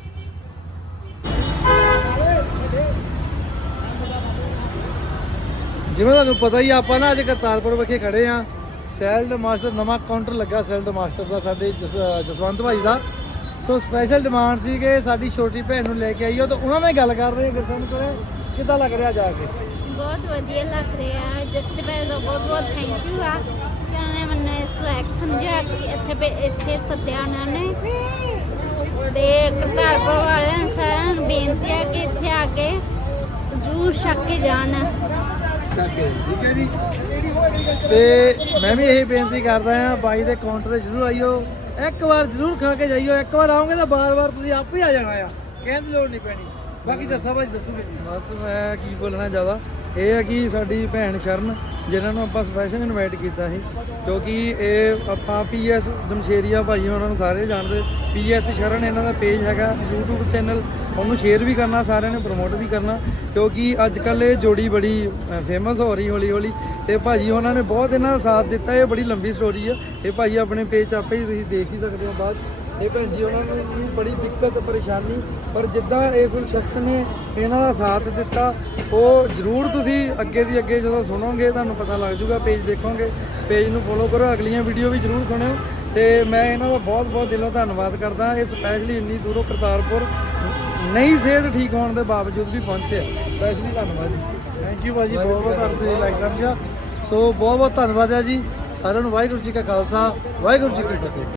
ਜਿਵੇਂ ਤੁਹਾਨੂੰ ਪਤਾ ਹੀ ਆਪਾਂ ਨਾ ਅੱਜ ਕਰਤਾਰਪੁਰ ਵਿਖੇ ਖੜੇ ਆ। ਸੈਲਡ ਮਾਸਟਰ, ਨਵਾਂ ਕਾਊਂਟਰ ਲੱਗਾ ਸੈਲਡ ਮਾਸਟਰ ਦਾ, ਸਾਡੇ ਜਸਵੰਤ ਭਾਈ ਦਾ। ਸੋ ਸਪੈਸ਼ਲ ਡਿਮਾਂਡ ਸੀ ਕਿ ਸਾਡੀ ਛੋਟੀ ਭੈਣ ਨੂੰ ਲੈ ਕੇ ਆਈਓ ਤਾਂ ਉਹਨਾਂ ਨਾਲ ਗੱਲ ਕਰ ਰਹੇ ਗੁਰਸੰਤ ਕੋਲੇ ਕਿੱਦਾਂ ਲੱਗ ਰਿਹਾ ਜਾ ਕੇ? ਬਹੁਤ ਵਧੀਆ ਲੱਗ ਰਿਹਾ ਜੱਸੇ ਭਾਈ ਦਾ ਬਹੁਤ ਬਹੁਤ ਥੈਂਕ ਯੂ ਆ। ਕਿ ਉਹਨੇ ਮੈਨੂੰ ਇਸ ਲਾਇਕ ਸਮਝਿਆ ਕਿ ਇੱਥੇ ਇੱਥੇ ਸੱਦਿਆ ਉਹਨਾਂ ਨੇ। ਤੇ ਕਰਤਾਰਪੁਰ ਵਾਲਿਆਂ ਸਾਰਿਆਂ ਨੂੰ ਬੇਨਤੀ ਹੈ ਕਿ ਇੱਥੇ ਆ ਕੇ ਜ਼ਰੂਰ ਛੱਕ ਕੇ ਜਾਣ। ਠੀਕ ਹੈ ਜੀ। ਤੇ ਮੈਂ ਵੀ ਇਹੀ ਬੇਨਤੀ ਕਰਦਾ ਆ ਬਾਈ ਦੇ ਕਾਊਂਟਰ ਤੇ ਜਰੂਰ ਆਈਓ। ਇੱਕ ਵਾਰ ਜਰੂਰ ਖਾ ਕੇ ਜਾਈਓ, ਇੱਕ ਵਾਰ ਆਓਗੇ ਤਾਂ ਬਾਰ-ਬਾਰ ਤੁਸੀਂ ਆਪ ਹੀ ਆ ਜਾਣਾ ਆ। ਕਹਿਣ ਦੀ ਲੋੜ ਨਹੀਂ ਪੈਣੀ। ਬਾਕੀ ਦੱਸੋ ਭਾਈ, ਦੱਸੋਗੇ ਬਸ ਮੈਂ ਕੀ ਬੋਲਣਾ ਜ਼ਿਆਦਾ, ਇਹ ਹੈ ਕਿ ਸਾਡੀ ਭੈਣ ਸ਼ਰਨ, ਜਿਨ੍ਹਾਂ ਨੂੰ ਆਪਾਂ ਸਪੈਸ਼ਲ ਇਨਵਾਈਟ ਕੀਤਾ ਸੀ, ਕਿਉਂਕਿ ਇਹ ਆਪਾਂ ਪੀਐਸ ਜਮਸ਼ੇਰੀਆ ਭਾਈ ਉਹਨਾਂ ਨੂੰ ਸਾਰੇ ਜਾਣਦੇ ਪੀਐਸ ਸ਼ਰਨ ਇਹਨਾਂ ਦਾ ਪੇਜ ਹੈਗਾ, YouTube ਚੈਨਲ ਉਹਨੂੰ ਸ਼ੇਅਰ ਵੀ ਕਰਨਾ, ਸਾਰਿਆਂ ਨੇ ਪ੍ਰਮੋਟ ਵੀ ਕਰਨਾ, ਕਿਉਂਕਿ ਅੱਜ ਕੱਲ ਇਹ ਜੋੜੀ ਬੜੀ ਫੇਮਸ ਹੋ ਰਹੀ ਹੌਲੀ ਹੌਲੀ ਤੇ ਭਾਜੀ ਉਹਨਾਂ ਨੇ ਬਹੁਤ ਇਹਨਾਂ ਦਾ ਸਾਥ ਦਿੱਤਾ, ਇਹ ਬੜੀ ਲੰਬੀ ਸਟੋਰੀ ਆ। ਇਹ ਭਾਜੀ ਆਪਣੇ ਪੇਜ 'ਚ ਆਪੇ ਹੀ ਤੁਸੀਂ ਦੇਖ ਹੀ ਸਕਦੇ ਹੋ ਬਾਅਦ 'ਚ। ਇਹ ਭੈਣ ਜੀ, ਉਹਨਾਂ ਨੂੰ ਵੀ ਬੜੀ ਦਿੱਕਤ, ਪਰੇਸ਼ਾਨੀ, ਪਰ ਜਿੱਦਾਂ ਇਸ ਸ਼ਖਸ ਨੇ ਇਹਨਾਂ ਦਾ ਸਾਥ ਦਿੱਤਾ, ਉਹ ਜ਼ਰੂਰ ਤੁਸੀਂ ਅੱਗੇ ਦੀ ਅੱਗੇ ਜਦੋਂ ਸੁਣੋਗੇ, ਤੁਹਾਨੂੰ ਪਤਾ ਲੱਗ ਜਾਊਗਾ ਪੇਜ ਦੇਖੋਗੇ। ਪੇਜ ਨੂੰ ਫੋਲੋ ਕਰੋ, ਅਗਲੀਆਂ ਵੀਡੀਓ ਵੀ ਜ਼ਰੂਰ ਸੁਣਿਓ। ਤੇ ਮੈਂ ਇਹਨਾਂ ਦਾ ਬਹੁਤ ਬਹੁਤ ਦਿਲੋਂ ਧੰਨਵਾਦ ਕਰਦਾ, ਇਹ ਸਪੈਸ਼ਲੀ ਇੰਨੀ ਦੂਰੋਂ ਕਰਤਾਰਪੁਰ ਨਹੀਂ ਸਿਹਤ ਠੀਕ ਹੋਣ ਦੇ ਬਾਵਜੂਦ ਵੀ ਪਹੁੰਚੇ ਸਪੈਸ਼ਲੀ ਧੰਨਵਾਦ ਜੀ। ਥੈਂਕ ਯੂ ਭਾਜੀ ਬਹੁਤ ਬਹੁਤ ਧੰਨਵਾਦ ਲਾਈਕ ਸਮਝਿਆ। ਸੋ ਬਹੁਤ ਬਹੁਤ ਧੰਨਵਾਦ ਹੈ ਜੀ। ਸਾਰਿਆਂ ਨੂੰ ਵਾਹਿਗੁਰੂ ਜੀ ਕਾ ਖਾਲਸਾ, ਵਾਹਿਗੁਰੂ ਜੀ ਕੀ ਫਤਿਹ।